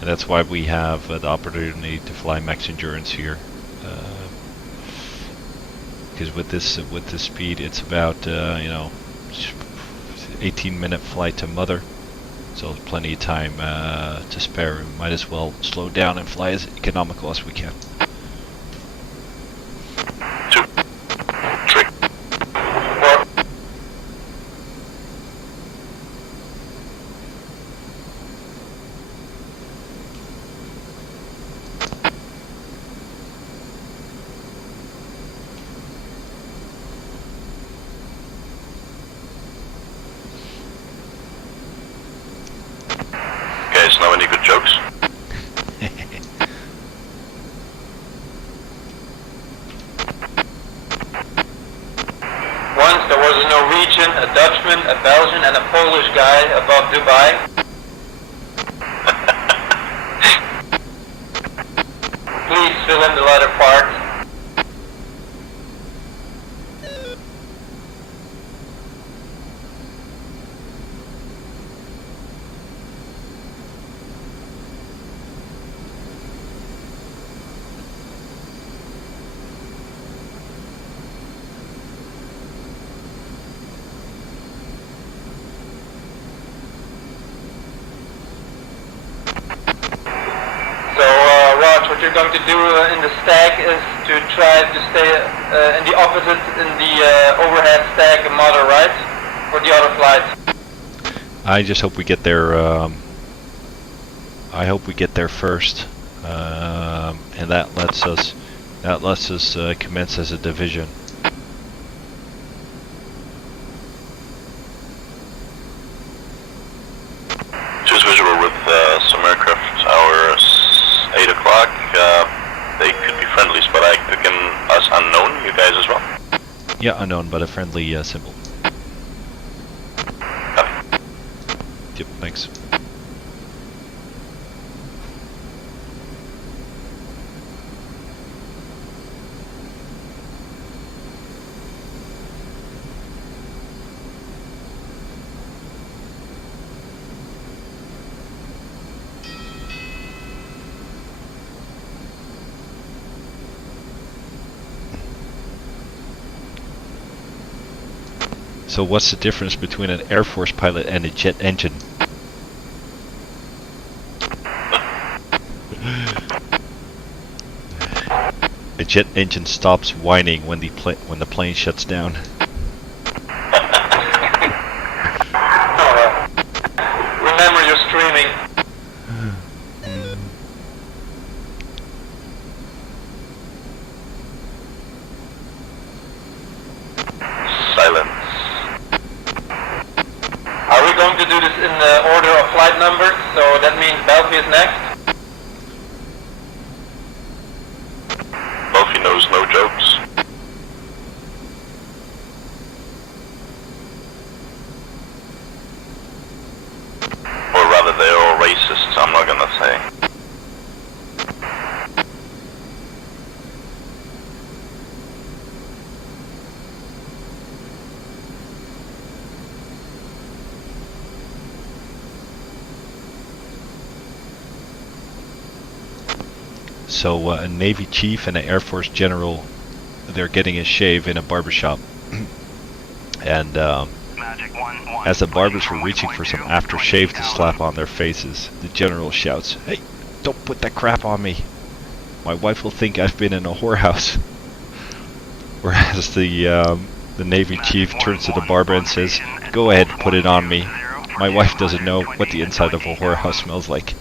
that's why we have the opportunity to fly max endurance here. Because with this speed, it's about, 18-minute flight to Mother. So plenty of time to spare. We might as well slow down and fly as economical as we can. 2, 3. Guys, know any good jokes? Once there was a Norwegian, a Dutchman, a Belgian, and a Polish guy above Dubai. Please fill in the latter part. we're going to do in the stack is to try to stay in the opposite, in the overhead stack model, right? For the other flights. I just hope we get there. I hope we get there first, and that lets us commence as a division. Just visual with some aircraft hours 8 o'clock. They could be friendlies, but I took in us unknown. You guys as well? Yeah, unknown, but a friendly symbol. Copy. Yep, thanks. So what's the difference between an Air Force pilot and a jet engine? A jet engine stops whining when the plane shuts down. Remember, you're streaming. Silence. Are we going to do this in the order of flight numbers? So that means Belfie is next. Belfie knows no jokes. Or rather, they're all racist, I'm not gonna say. So a Navy chief and an Air Force general, they're getting a shave in a barbershop. And as the barbers were reaching for some aftershave to slap on their faces, the general shouts, "Hey, don't put that crap on me. My wife will think I've been in a whorehouse." Whereas the Navy chief turns to the barber and says, "Go ahead, put it on me. My wife doesn't know what the inside of a whorehouse smells like."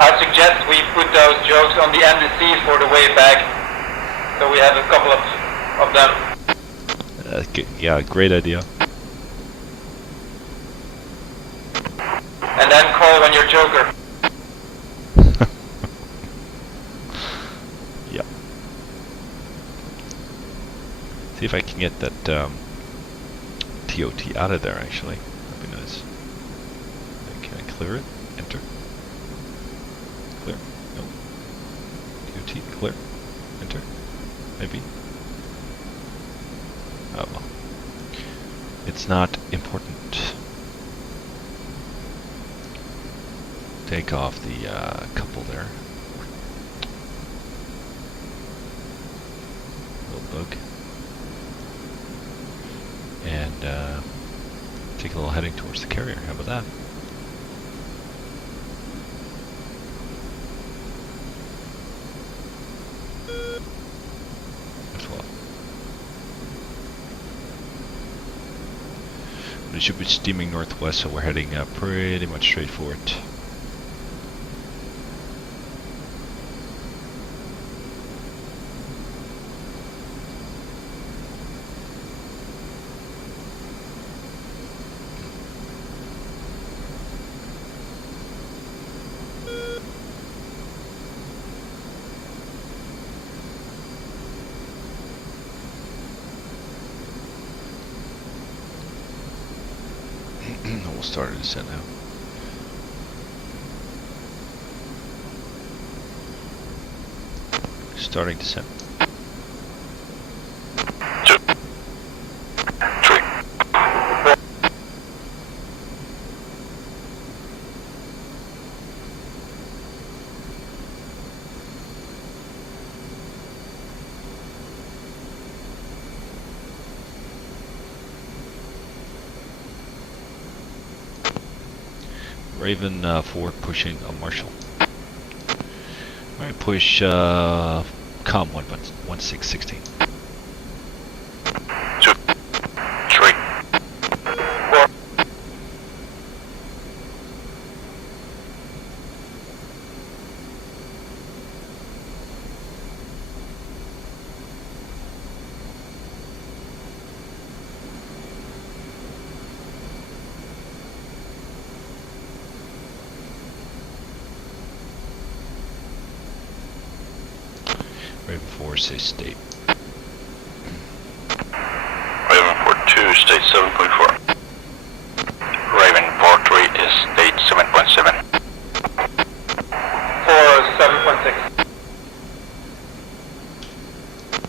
I suggest we put those jokes on the NDC for the way back, so we have a couple of them. Yeah, great idea. And then call when you're Joker. Yep. See if I can get that TOT out of there, actually. That'd be nice. Can I clear it? Enter. Clear. No. TOT, clear. Enter. Maybe. Oh well. It's not important. Take off the couple there. Little bug. And take a little heading towards the carrier. How about that? As well. But it should be steaming northwest, so we're heading pretty much straight for it. We'll start a descent now. Starting descent. 2, 3, Raven 4 pushing a Marshall. Alright, push com 1616. 2, 3. Raven 4 say state. Raven 4-2, state 7.4. Raven 4-3 is state 7.7. 7.6.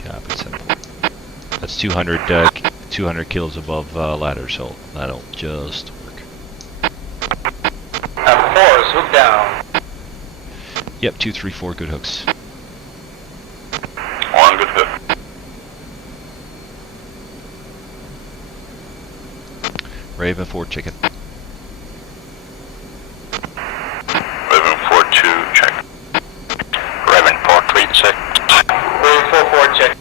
Copy, 7. That's 200, 200 kilos above ladder, so that'll just work. 4 is hooked down. Yep, 2, 3, 4 good hooks. 1 good hook. Raven 4 chicken. Raven 4-2, check. Raven 4-3, check. Raven 4-4, check.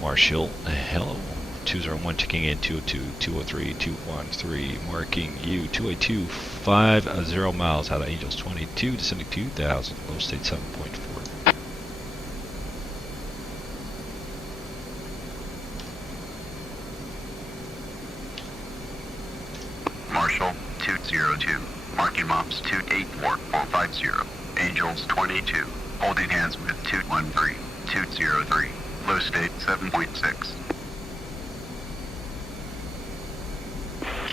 Marshall, hello. 201 checking in, 202, 203, 213, marking you, 282, 50 miles out of Angels 22, descending 2000, low state 7.4. Marshall 202, marking mops 284450, Angels 22, holding hands with 213, 203, low state 7.6.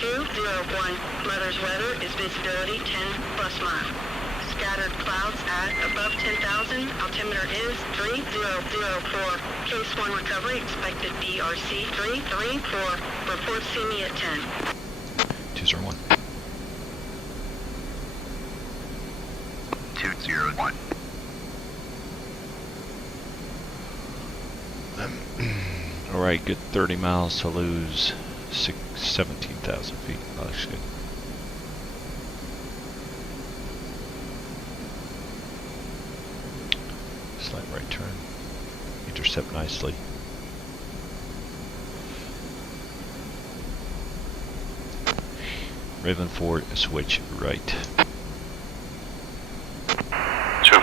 201, Mother's weather is visibility 10 plus mile. Scattered clouds at above 10,000, altimeter is 3004. Case 1 recovery, expected BRC 334. Report see me at 10. 201. 201. Alright, good 30 miles to lose 17,000 feet. Oh, that's good. Slight right turn. Intercept nicely. Raven 4 switch right. 2,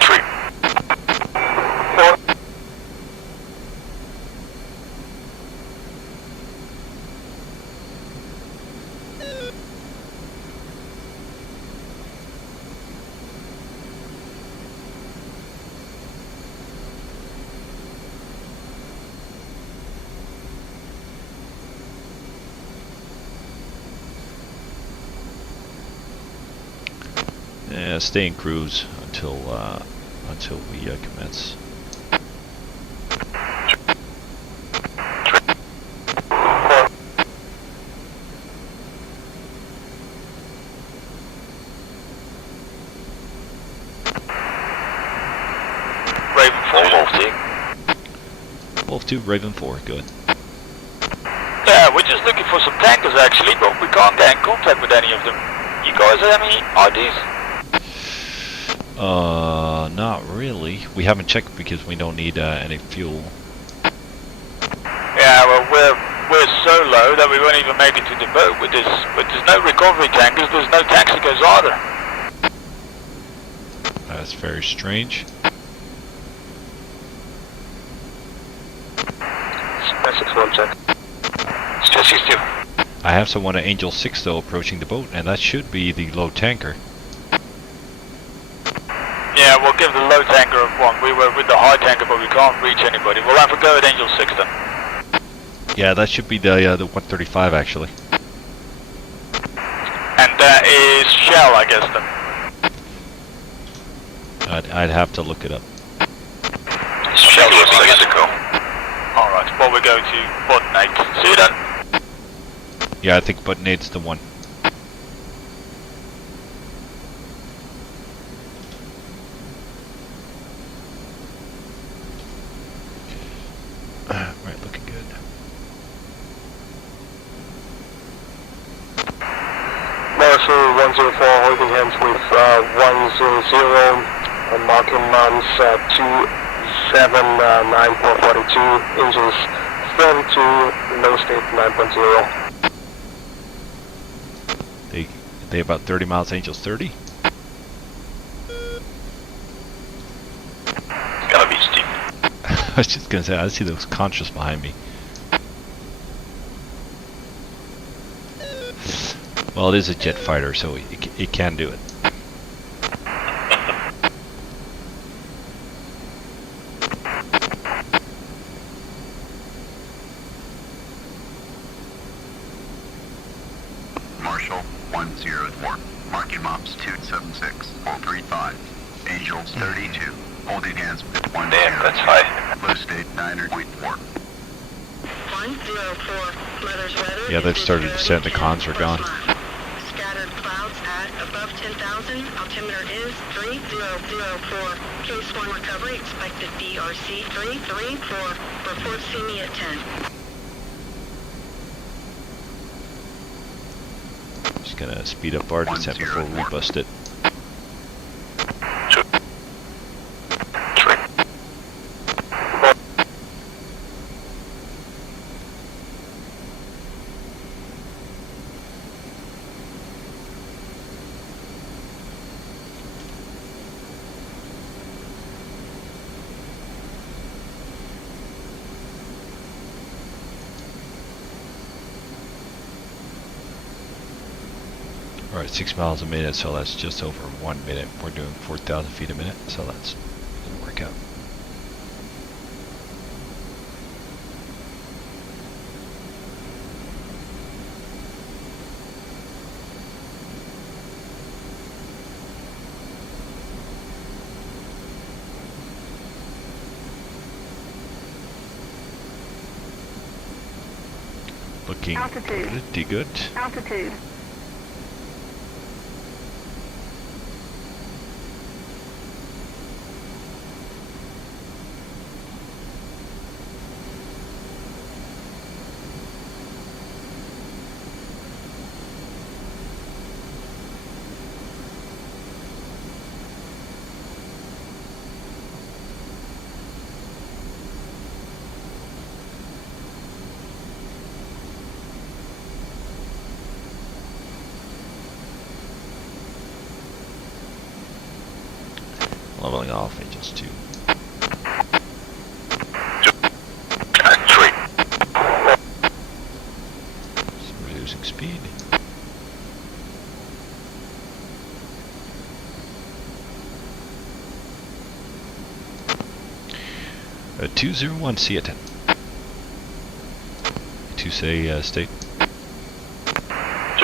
3. Yeah, stay in cruise until we commence. Raven 4, Wolf 2. Wolf 2, Raven 4, good. Yeah, we're just looking for some tankers actually, but we can't get in contact with any of them. You guys have any IDs? Not really. We haven't checked because we don't need any fuel. Yeah, well, we're so low that we won't even make it to the boat with this. But there's no recovery tankers, there's no taxicos either. That's very strange. SX1 check. State 62. I have someone at Angel 6 though approaching the boat, and that should be the low tanker. Yeah, we'll give the low tanker a one. We were with the high tanker, but we can't reach anybody. We'll have to go at Angel 6 then. Yeah, that should be the 135 actually. And that is Shell, I guess then. I'd have to look it up. Shell was Mexico. Alright, well we go to button 8. See you then. Yeah, I think button 8's the one. Right, looking good. 104 holding hands with 100, marking months 279.42, engines 32, low state 9.0. They about 30 miles, Angels 30. It's gonna be steep. I was just gonna say, I see those conchas behind me. Well, it is a jet fighter, so it can do it. Marshall 104. Marking Mops 276. 435. Angels 32. Holding hands with 10. Damn, that's high. Low state 9.4. 104, Mother's weather. Yeah, they've started to descend. The cons are gone. Scattered clouds at above 10,000. Altimeter is 3004. Case 1 recovery. Expected DRC 334. Report see me at 10. Just gonna speed up our descent before we bust it. Alright, 6 miles a minute, so that's just over 1 minute. We're doing 4,000 feet a minute, so that's gonna work out. Looking pretty good. Altitude. Leveling off, Angels 2. So reducing speed. Uh, 201, see it. 2 say state. 2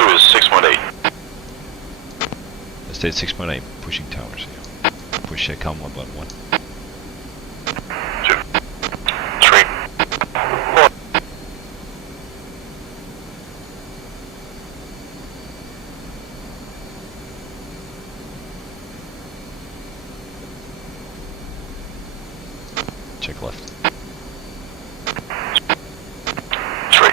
is 618. State 6.8, pushing towers. Yeah. Push com 111. 2, 3. Check left. 3.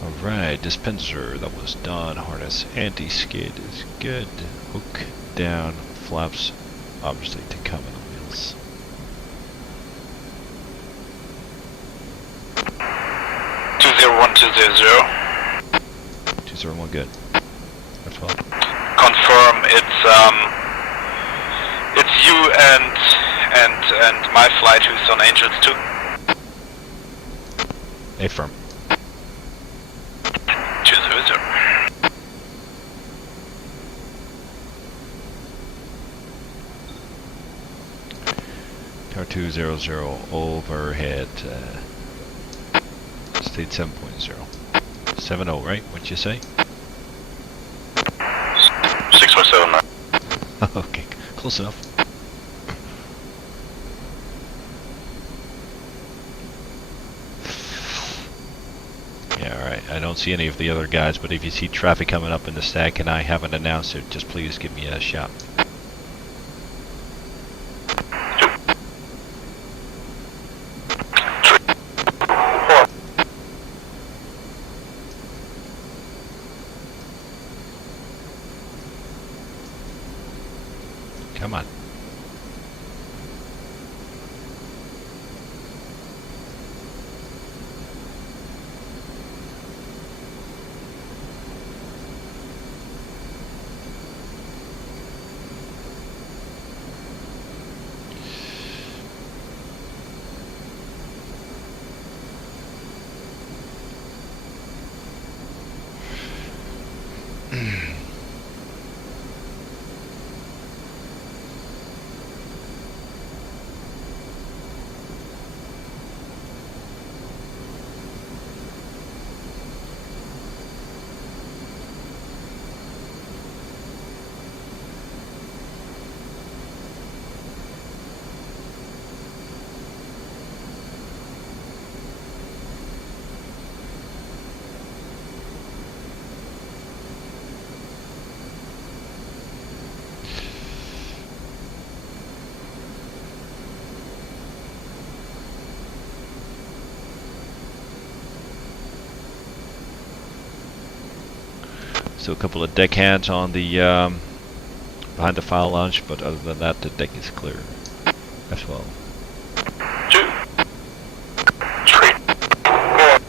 Alright, dispenser, that was done. Harness anti-skid is good. Hook down, flaps obviously to come in the wheels. Two 201, 201, good. That's well. confirm it's you and my flight who's on Angels 2. Affirm. 200. Tower 200 overhead. State 7.0. 7.0, right? What'd you say? 6.7. Okay, close enough. Yeah, alright. I don't see any of the other guys, but if you see traffic coming up in the stack and I haven't announced it, just please give me a shout. Come on. So a couple of deckhands on the behind the foul launch, but other than that, the deck is clear as well. 2, 3, 4.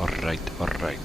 Alright, alright.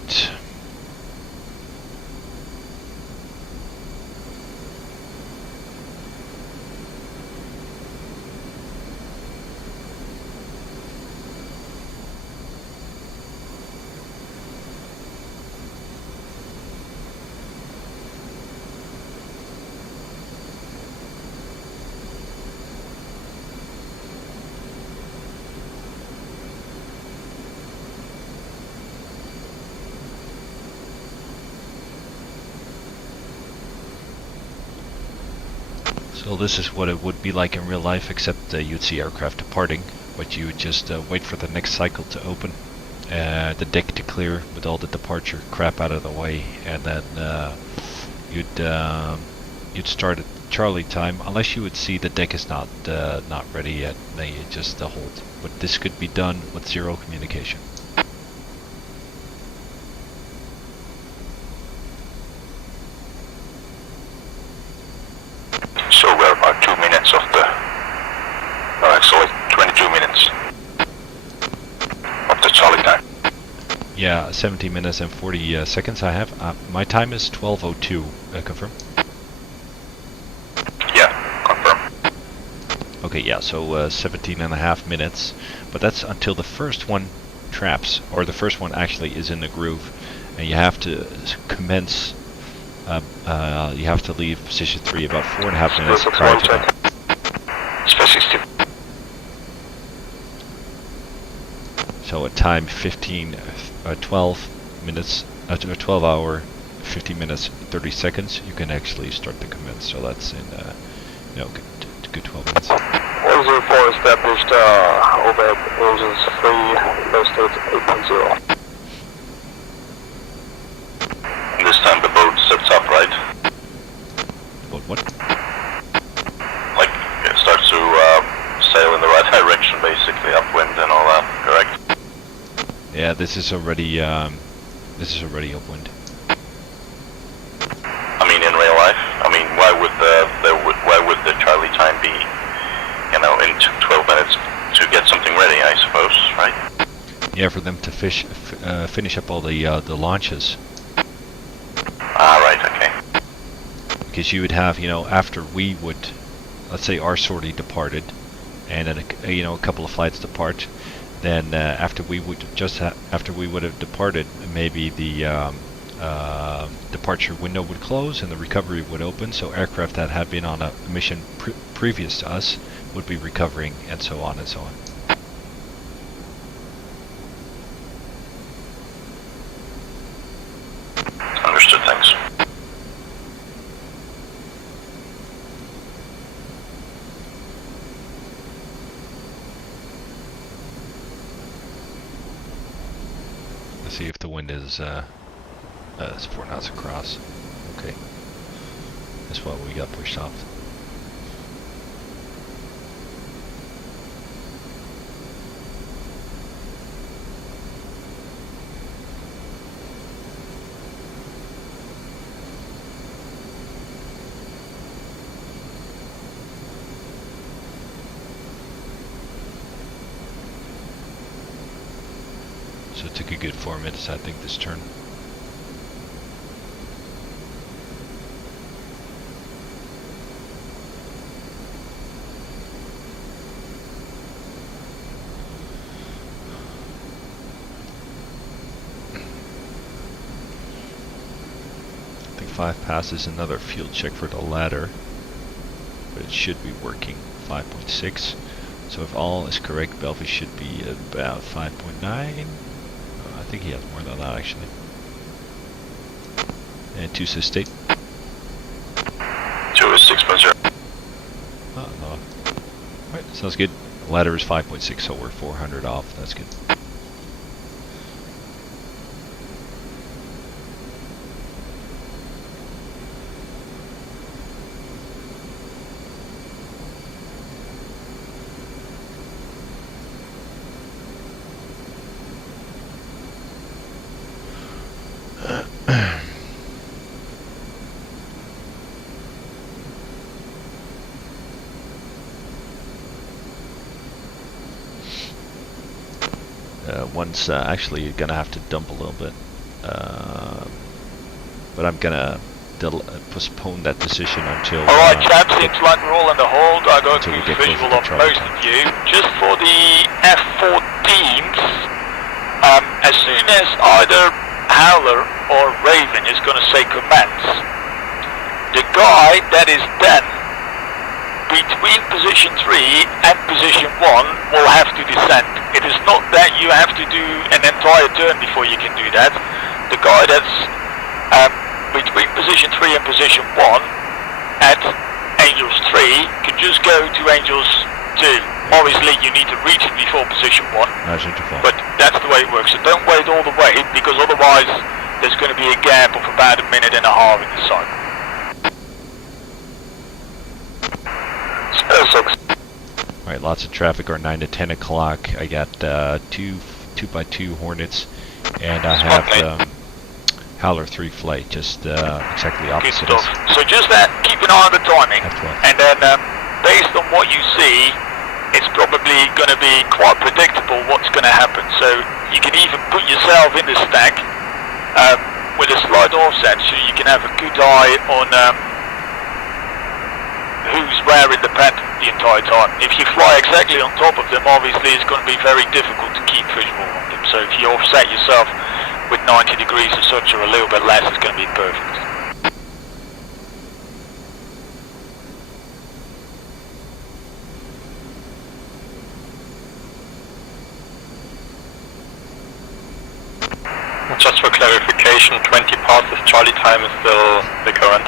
So this is what it would be like in real life, except you'd see aircraft departing, but you would just wait for the next cycle to open, the deck to clear with all the departure crap out of the way, and then you'd start at Charlie time, unless you would see the deck is not ready yet. Then you just hold. But this could be done with zero communication. So we're about 2 minutes of the, actually 22 minutes of the Charlie time. Yeah, 17 minutes and 40 seconds I have. My time is 12:02. Confirm? Yeah, confirm. Okay, yeah, so 17 and a half minutes. But that's until the first one traps, or the first one actually is in the groove. And you have to commence, you have to leave position 3 about 4.5 minutes prior to that. Space 16. So at time 12 minutes, 12 hour, 50 minutes, 30 seconds, you can actually start to commence. So that's in, good 12 minutes. 104 established, overhead engines free, low state 8.0. This time the boat sets up, right? About what? Like, it starts to sail in the right direction, basically, upwind and all that, correct? Yeah, this is already upwind. I mean, in real life, I mean, why would the Charlie time be, in 12 minutes to get something ready? I suppose, right? Yeah, for them to finish up all the launches. Ah, right, okay. Because you would have, after we would, let's say our sortie departed, and then a couple of flights depart, then after we would have departed, maybe the departure window would close and the recovery would open, so aircraft that had been on a mission previous to us would be recovering, and so on and so on. Understood, thanks. Let's see if the wind is it's 4 knots across. Okay. That's why we got pushed off. So it took a good 4 minutes, I think, this turn. I think 5 passes, another field check for the ladder, but it should be working. 5.6. So if all is correct, Belfast should be about 5.9. I think he has more than that actually. And 2 says state. 2 is 6.0. Oh, no. Alright, sounds good. Ladder is 5.6, so we're 400 off. That's good. One's actually gonna have to dump a little bit, but I'm gonna postpone that decision until. Alright, chaps, seems like we're all in the hold. I got until a we get visual closer of to trouble. most of you. Just for the F-14s, as soon as either Howler or Raven is going to say commence, the guy that is then between position 3 and position 1 will have to descend. It is not that you have to do an entire turn before you can do that. The guy that's between position 3 and position 1 at Angels 3 can just go to Angels 2. Obviously you need to reach it before position 1, but that's the way it works. So don't wait all the way, because otherwise there's going to be a gap of about 1.5 minutes in the cycle. Alright, lots of traffic, or 9 to 10 o'clock. I got 2x2 Hornets, and I have Howler 3 flight, just exactly opposite Good us. stuff. So just that, keep an eye on the timing, and then based on what you see, it's probably going to be quite predictable what's going to happen. So you can even put yourself in the stack with a slight offset, so you can have a good eye on who's where in the pattern the entire time. If you fly exactly on top of them, obviously it's going to be very difficult to keep visual on them. So if you offset yourself with 90 degrees or such, or a little bit less, it's going to be perfect. Just for clarification, 20 passes Charlie time is still the current.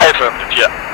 Affirmative, yeah.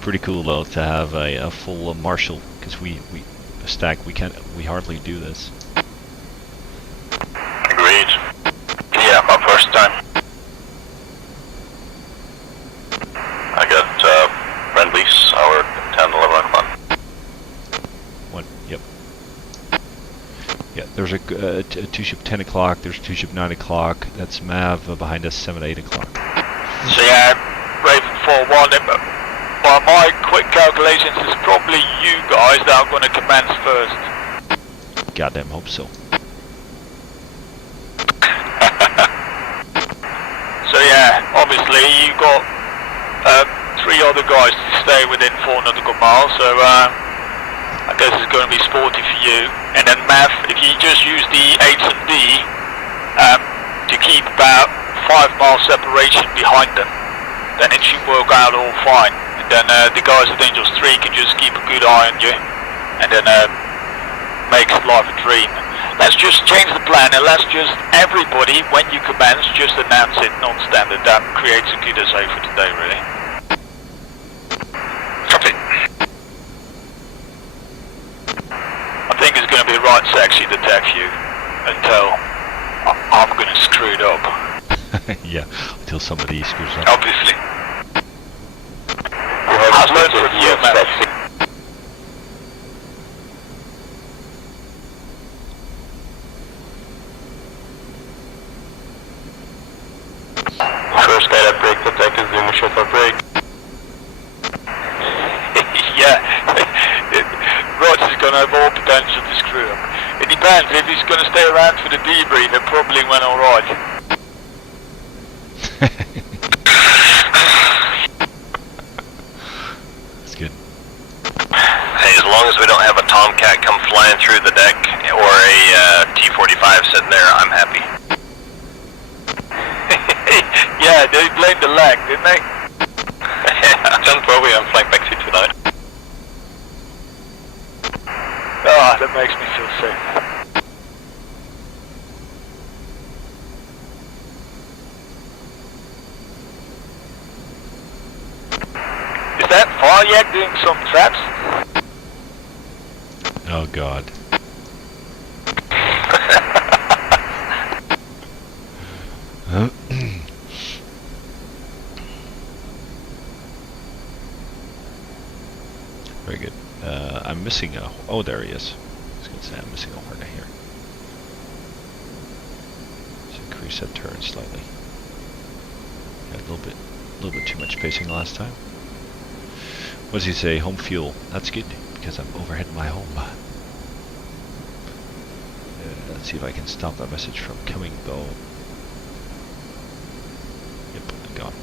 Pretty cool though to have a full marshal, because we hardly do this. Agreed. Yeah, my first time. I got There's a two-ship 10 o'clock, there's a two-ship 9 o'clock, that's Mav behind us 7, 8 o'clock. So yeah, Raven 4-1, by my quick calculations, it's probably you guys that are going to commence first. Goddamn hope so. So yeah, obviously you got 3 other guys to stay within 4 nautical miles, so I guess it's going to be sporty for you. And then Mav, if you just use the HMD to keep about 5 mile separation behind them, then it should work out all fine. And then the guys at Angels 3 can just keep a good eye on you, and then make life a dream. Let's just change the plan, and let's just, everybody, when you commence, just announce it non-standard. That creates a good SA for today, really. Copy. I think it's going to be right sexy to text you until I'm going to screw it up. Yeah, until somebody screws up. Obviously. I've learned from you, man. First guy that breaks the deck is the initial break. Yeah, Rods is going to have all potential to screw up. It depends, if he's going to stay around for the debrief, it probably went alright. That's good. Hey, as long as we don't have a Tomcat come flying through the deck or a T-45 sitting there, I'm happy. Yeah, they blamed the lag, didn't they? Don't worry, I'm flying backseat tonight. Ah, that makes me feel safe. Is that Faryak doing some traps? Oh god. Very good. I'm missing a... Oh, there he is. I was going to say I'm missing a horn here. Let's increase that turn slightly. Got a little bit too much spacing last time. What does he say? Home fuel. That's good, because I'm overheading my home. Let's see if I can stop that message from coming, though. Yep, gone.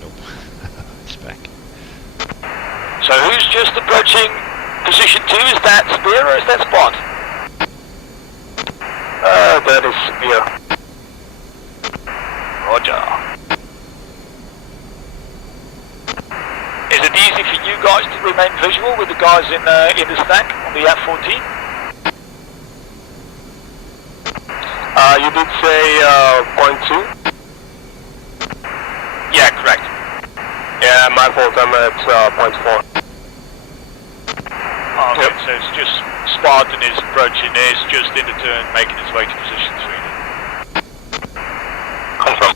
Nope. It's back. So who's just approaching position 2? Is that Spear or is that Spot? That is Spear. Roger. Is it easy for you guys to remain visual with the guys in the stack on the F-14? You did say point 2? Yeah, correct. Yeah, my fault, I'm at point 4. Okay, Yep. so it's just Spartan is approaching this, just in the turn, making its way to position 3. Confirm.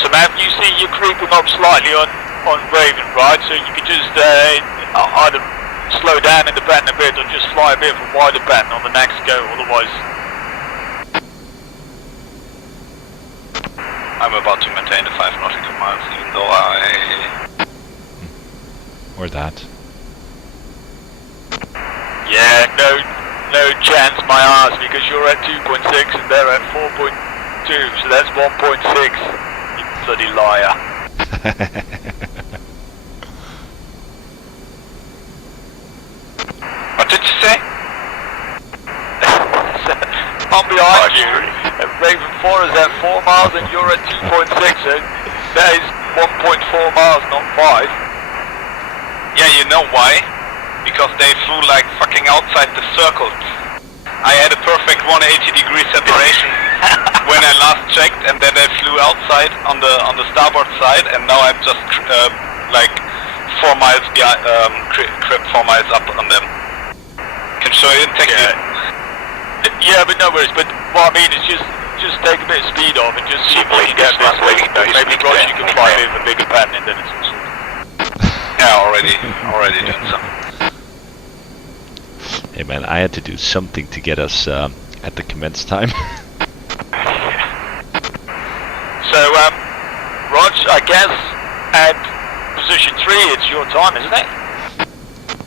So Matt, you see you're creeping up slightly on Raven, right? So you could just either slow down in the pattern a bit or just fly a bit of a wider pattern on the next go, otherwise... I'm about to maintain the 5 nautical miles, even though Or that. Yeah, no chance, my ass, because you're at 2.6 and they're at 4.2, so that's 1.6. You bloody liar. What did you say? I'm behind you. Raven 4 is at 4 miles and you're at 2.6, so that is 1.4 miles, not 5. Yeah, you know why? Because they flew like fucking outside the circle. I had a perfect 180-degree separation when I last checked, and then they flew outside on the starboard side, and now I'm just like 4 miles behind, 4 miles up on them. Can show you in text. Yeah, but no worries. But what I mean is just take a bit of speed off and just see if you can get this. Maybe Roger, you can fly with a bigger pen and then it's all sorted. Yeah, already doing some. Hey man, I had to do something to get us at the commence time. So, Rog, I guess at position 3 it's your time, isn't it?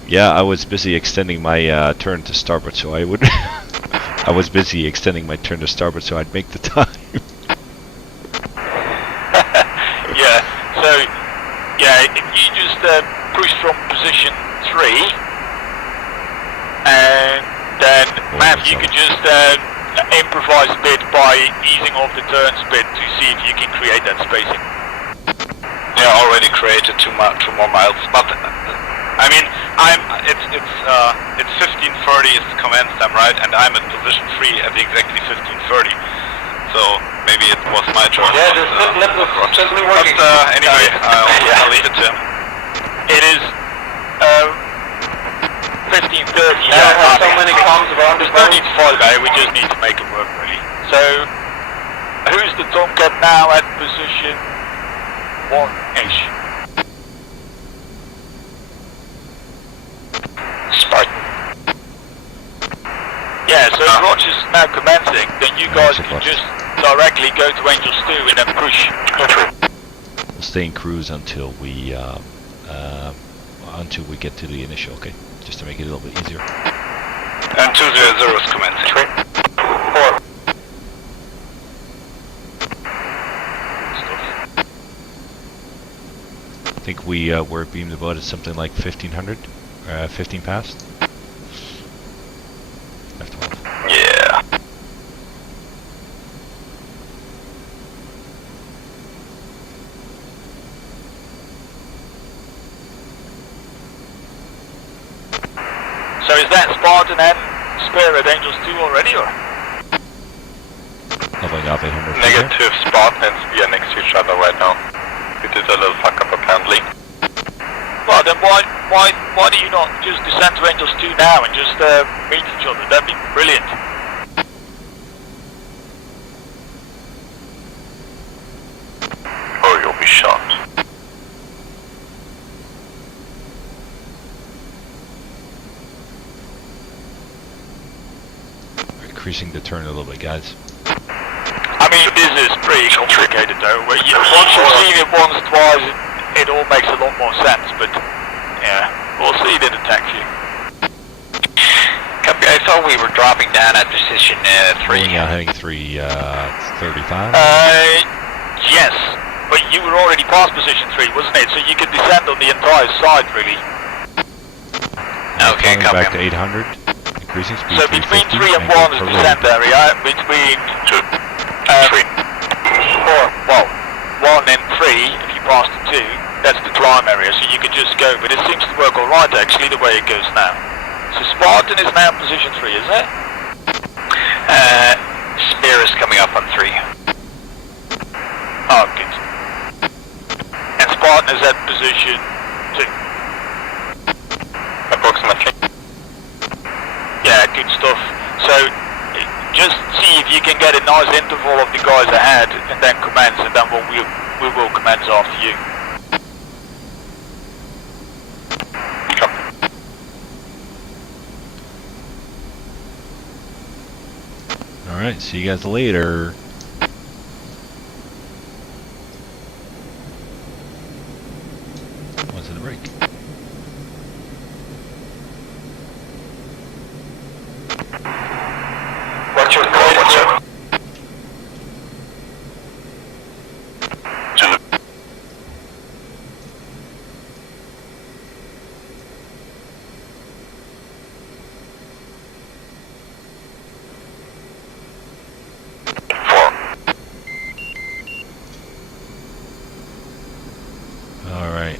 Yeah, I was busy extending my turn to starboard, so I would. I was busy extending my turn to starboard, so I'd make the time. Yeah. So, yeah, if you just push from position 3, and then Matt, you could just improvise a bit by easing off the turns a bit to see if you can create that spacing. Yeah, already created 2 more miles, but I mean, it's 15:30 is the commence time, right? And I'm at position 3 at exactly 15:30. So maybe it was my choice. Yeah, this lip is simply working. But anyway, I'll leave it to him. It is 15:30. I have so many comms around There's the no boat. need to fight about it. We just need to make it work, really. So, who's the Tomcat now at position 1-ish? Spartan. Yeah, so if Roger's now commencing, then you guys can just directly go to Angels 2 and then push. We'll stay in cruise until we get to the initial. Okay, just to make it a little bit easier. And 200 is commencing. 4. I think we were beamed about at something like 1500, 15 past. F12. Yeah. So is that Spartan and Spare at Angels 2 already, or? Leveling off 800. Negative. Spartan and Spear next to each other right now. We did a little fuck up apparently. Well, then why do you not just descend to Angels 2 now and just meet each other? That'd be brilliant. Or you'll be shot. Increasing the turn a little bit, guys. I mean, this is pretty complicated though. Once you've seen it once, twice, it all makes a lot more sense, but yeah, we'll see it in attack view. Copy, I thought we were dropping down at position 3. Rolling out heading 335. Yes, but you were already past position 3, wasn't it? So you could descend on the entire side, really. Okay, Coming copy. back to 800. Increasing speed. So between 350, 3 and angle 1 is per descent roll. area, between 2, 3. 1 and 3, if you pass the 2, that's the climb area, so you could just go, but it seems to work alright actually the way it goes now. So Spartan is now position 3, isn't it? Spear is coming up on 3. Oh, good. And Spartan is at position 2. Approximately. Yeah, good stuff. So, just see if you can get a nice interval of the guys ahead, and then commence, and then we will commence after you. Alright, see you guys later. What's in the break? What's your call? What's your... Alright,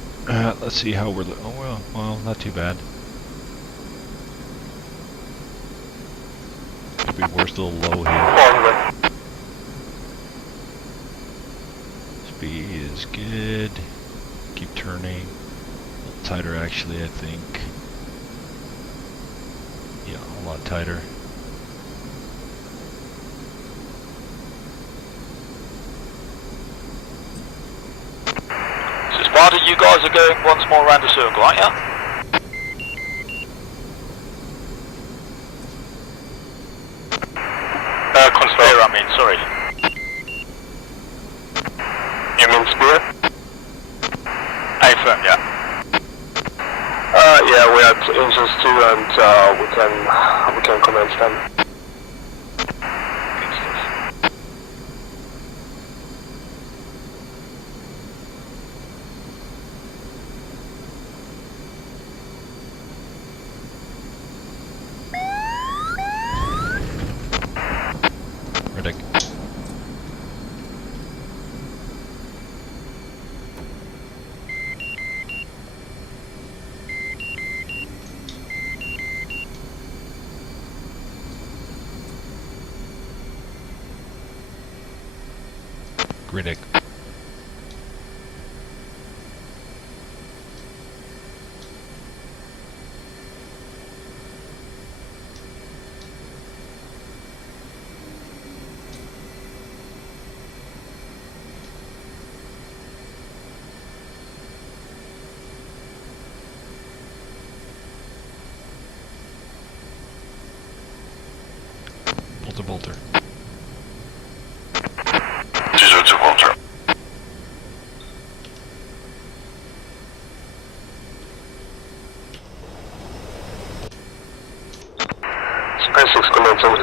let's see how we're... Oh, well, not too bad. Could be worse, a little low here. B is good. Keep turning. A little tighter actually, I think. Yeah, a lot tighter. So Sparta, you guys are going once more around the circle, aren't you? Conspire, I mean, sorry. You mean Spear? A-firm, yeah. Yeah, we are engines 2 and we can commence them. Good stuff. Ready. Green egg. Bolter, bolter. 202 Bolter. Space 6 commencing.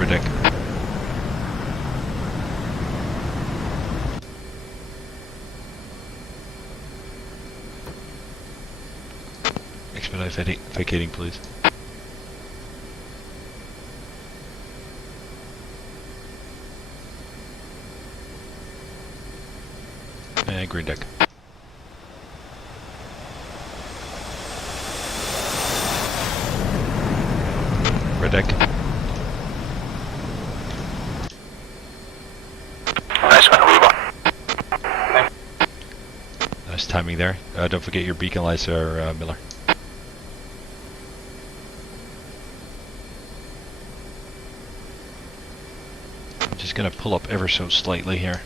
Ridic. Expedite vacating, please. And green deck. Red deck. Nice one, Weaver. Nice timing there. Don't forget your beacon lights there, Miller. I'm just gonna pull up ever so slightly here.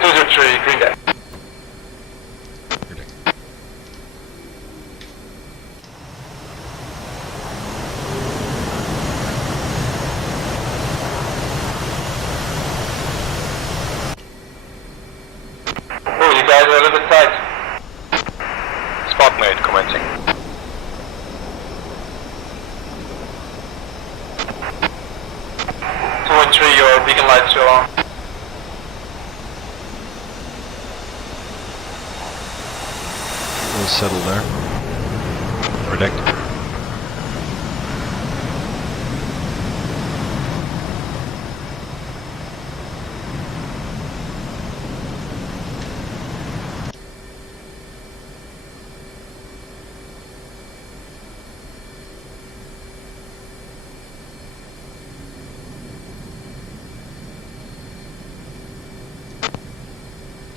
203, green deck. Green deck. Oh, you guys are a little bit tight. Spot mate commencing. Two and three, your beacon lights still on. We'll settle there. Predict.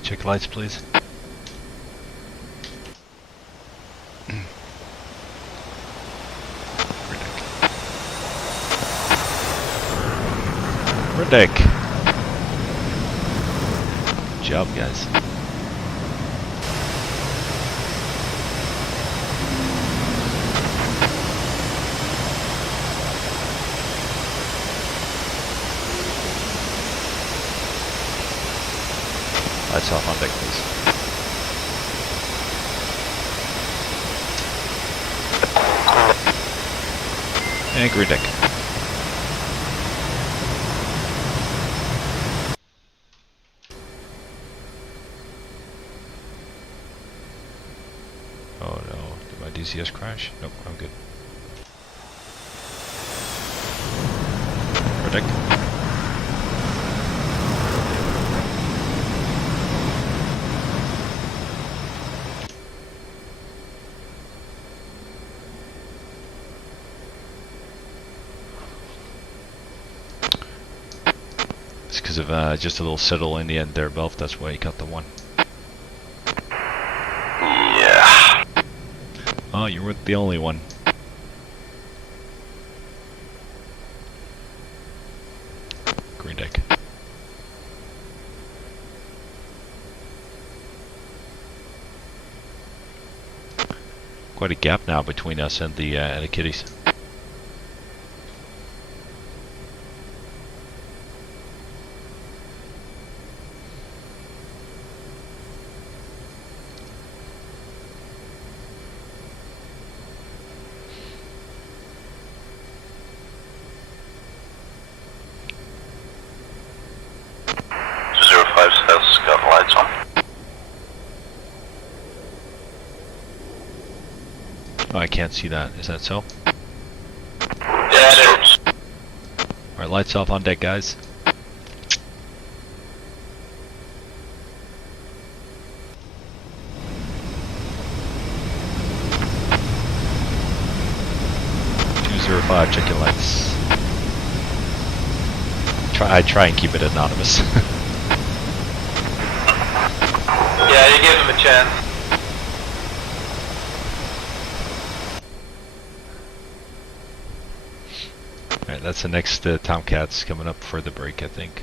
Check lights, please. Deck. Good job, guys. Lights off on deck, please. And green deck. DCS crash? Nope, I'm good. Predict. It's because of just a little settle in the end there, Belf. That's why you got the one. Yeah. Oh, you weren't the only one. Green deck. Quite a gap now between us and the kiddies. Has got lights on. Oh, I can't see that. Is that so? Yeah, it is. Alright, lights off on deck, guys. Check your lights. I try and keep it anonymous. Yeah, you give him a chance. Alright, that's the next Tomcats coming up for the break, I think.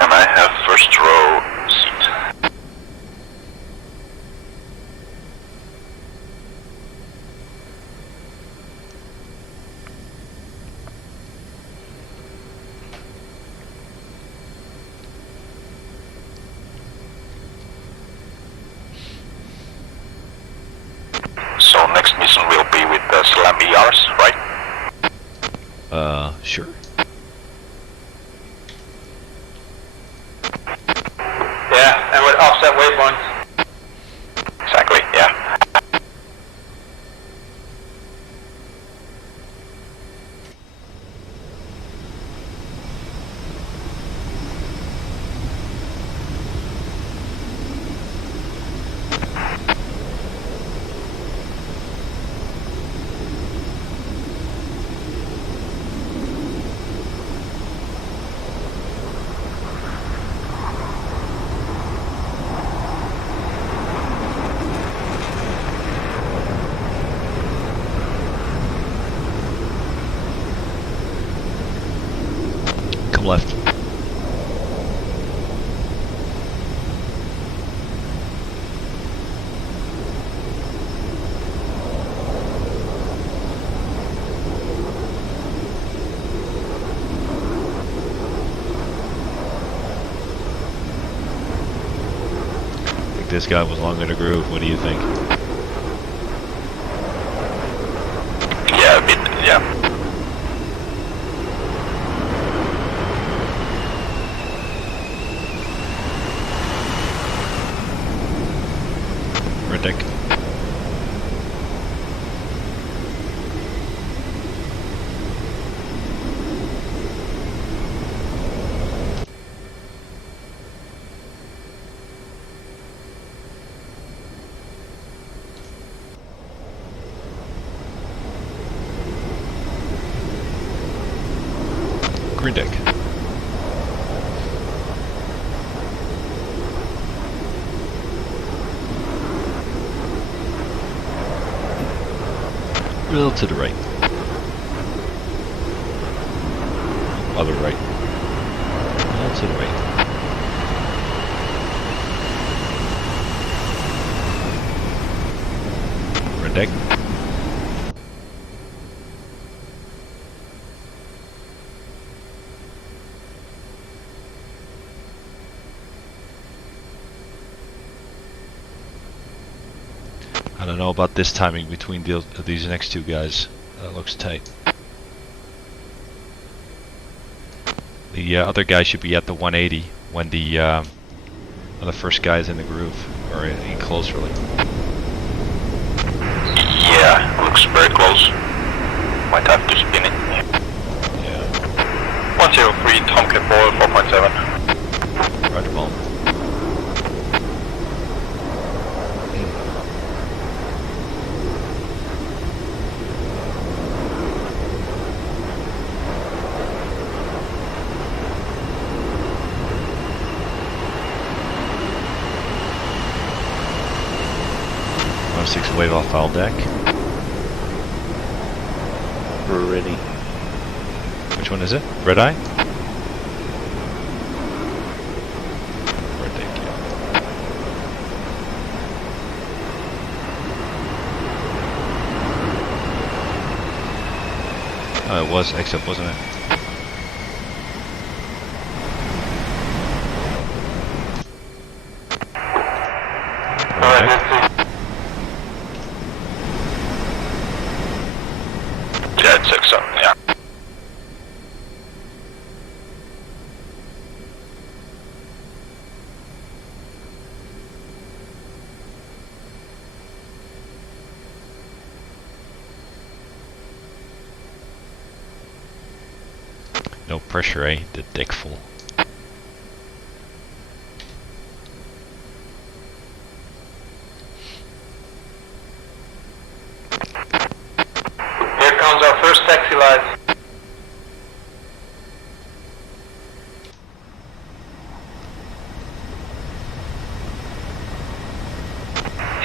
And I have first row seat. So next mission will be with the Slam ERs, right? Sure. Yeah, and with offset waypoints. Exactly, yeah. Come left. I think this guy was long in a groove. What do you think? Yeah, a bit, yeah. Red deck. Green deck. A little to the right. Other right. A little to the right. Red deck. I don't know about this timing between these next two guys. That looks tight. The other guy should be at the 180 when the first guy is in the groove, or in close really. Yeah, looks very close. Might have to spin it. Yeah. 103, Tomcat Boy, 4.7. Roger, ball. Six wave off foul deck. Ready. Which one is it? Red eye? Red deck, yeah. Oh, it was X-up, wasn't it? Yeah, it's X-up, yeah. No pressure, eh? The deck full. Here comes our first taxi light.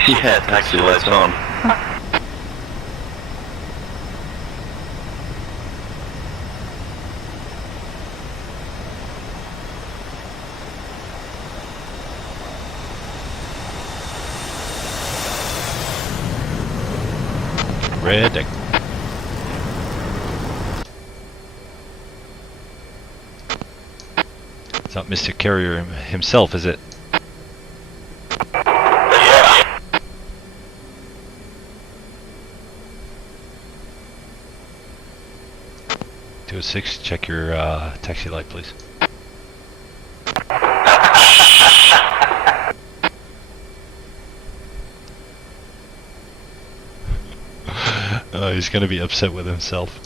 Yeah, taxi lights on. Red deck. It's not Mr. Carrier himself, is it? Yeah. 206, check your taxi light, please. He's gonna be upset with himself.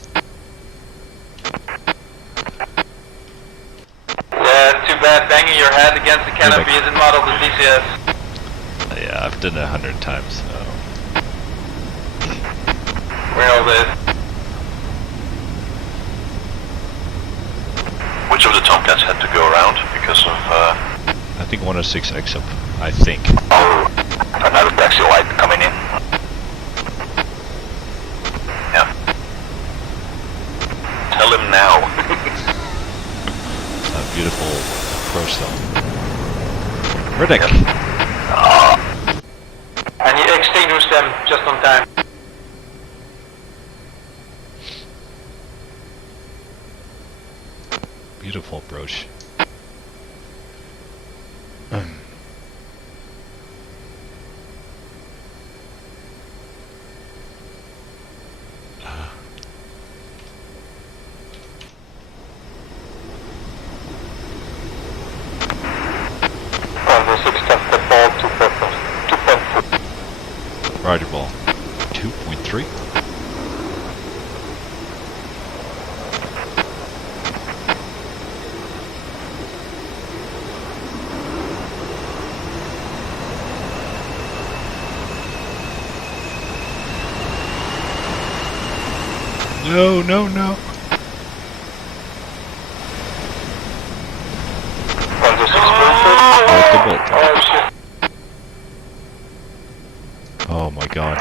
Yeah, too bad banging your head against the canopy isn't modeled as DCS. Yeah, I've done it 100 times. So. We all did. Which of the Tomcats had to go around because of, I think 106 X-up. I think. oh, another taxi light coming in? Yeah. Tell him now. A beautiful approach though. Red deck. And he extinguished them just on time. Beautiful approach. Roger ball. 2.3. No, no, no. Oh shit. Oh my god.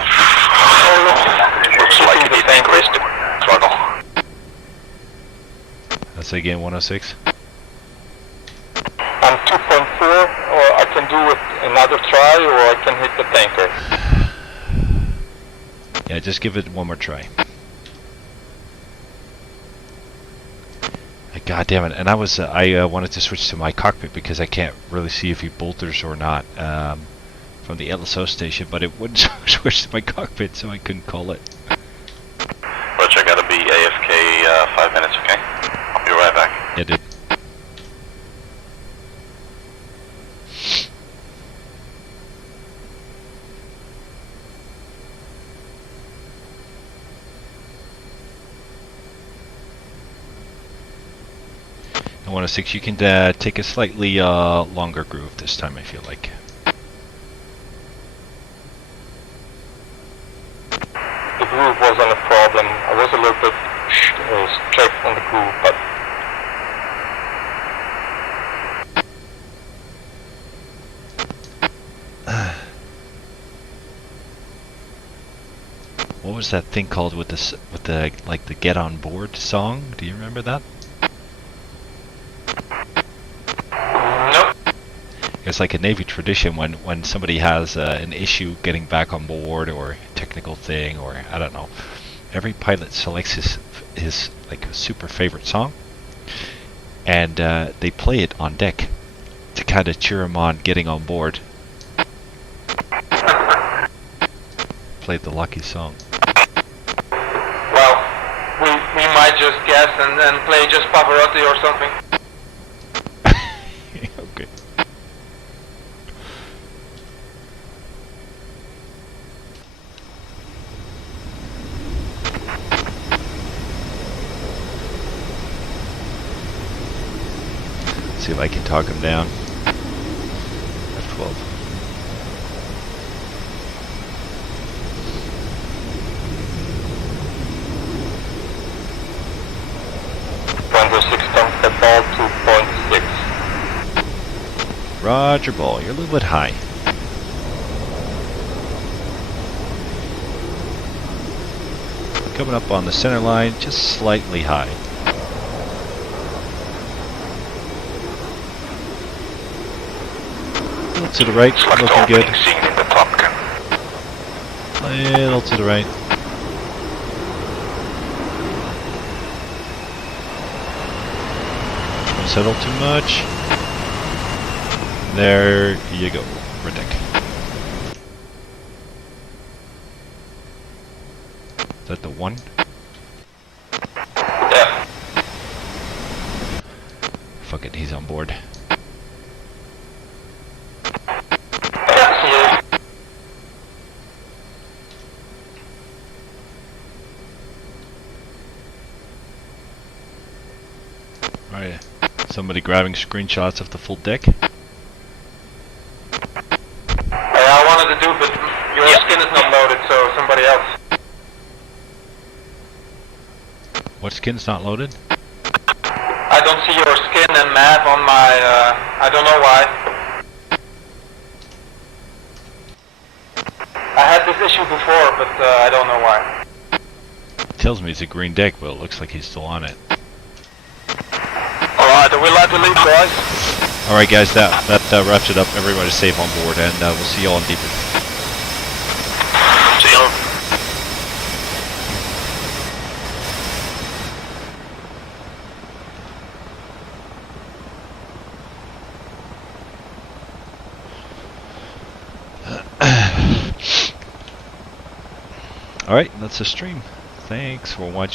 Looks like he increased the throttle. Let's say again 106. I'm 2.4, or I can do it another try, or I can hit the tanker. Yeah, just give it one more try. God damn it! And I wanted to switch to my cockpit because I can't really see if he bolters or not from the LSO station, but it wouldn't switch to my cockpit, so I couldn't call it. Roger, I gotta be AFK 5 minutes, okay? I'll be right back. Yeah, dude. 106, you can take a slightly longer groove this time, I feel like. The groove wasn't a problem. I was a little bit straight on the groove, but what was that thing called with the like the Get On Board song? Do you remember that? nope. It's like a Navy tradition when somebody has an issue getting back on board or a technical thing, or I don't know. Every pilot selects his like super favorite song, and they play it on deck to kind of cheer him on getting on board. Played the lucky song. Well, we might just guess and play just Pavarotti or something. Okay. See if I can talk him down. F12. Ball 2.6. Roger, ball. You're a little bit high. Coming up on the center line, just slightly high. A little to the right, looking good. Seen in the Top Gun. A little to the right. Don't settle too much. There you go. Ridic. Is that the one? Yeah. Fuck it, he's on board. Yeah, Alright. Somebody grabbing screenshots of the full deck. I wanted to do, but your skin is not loaded, so somebody else. What skin's not loaded? I don't see your skin and map on my, I don't know why. I had this issue before, but I don't know why. Tells me it's a green deck, but it looks like he's still on it. Alright, are we allowed to leave, guys? Alright guys, that wraps it up. Everybody's safe on board, and we'll see you all in debrief. See you. Alright, that's the stream. Thanks for watching.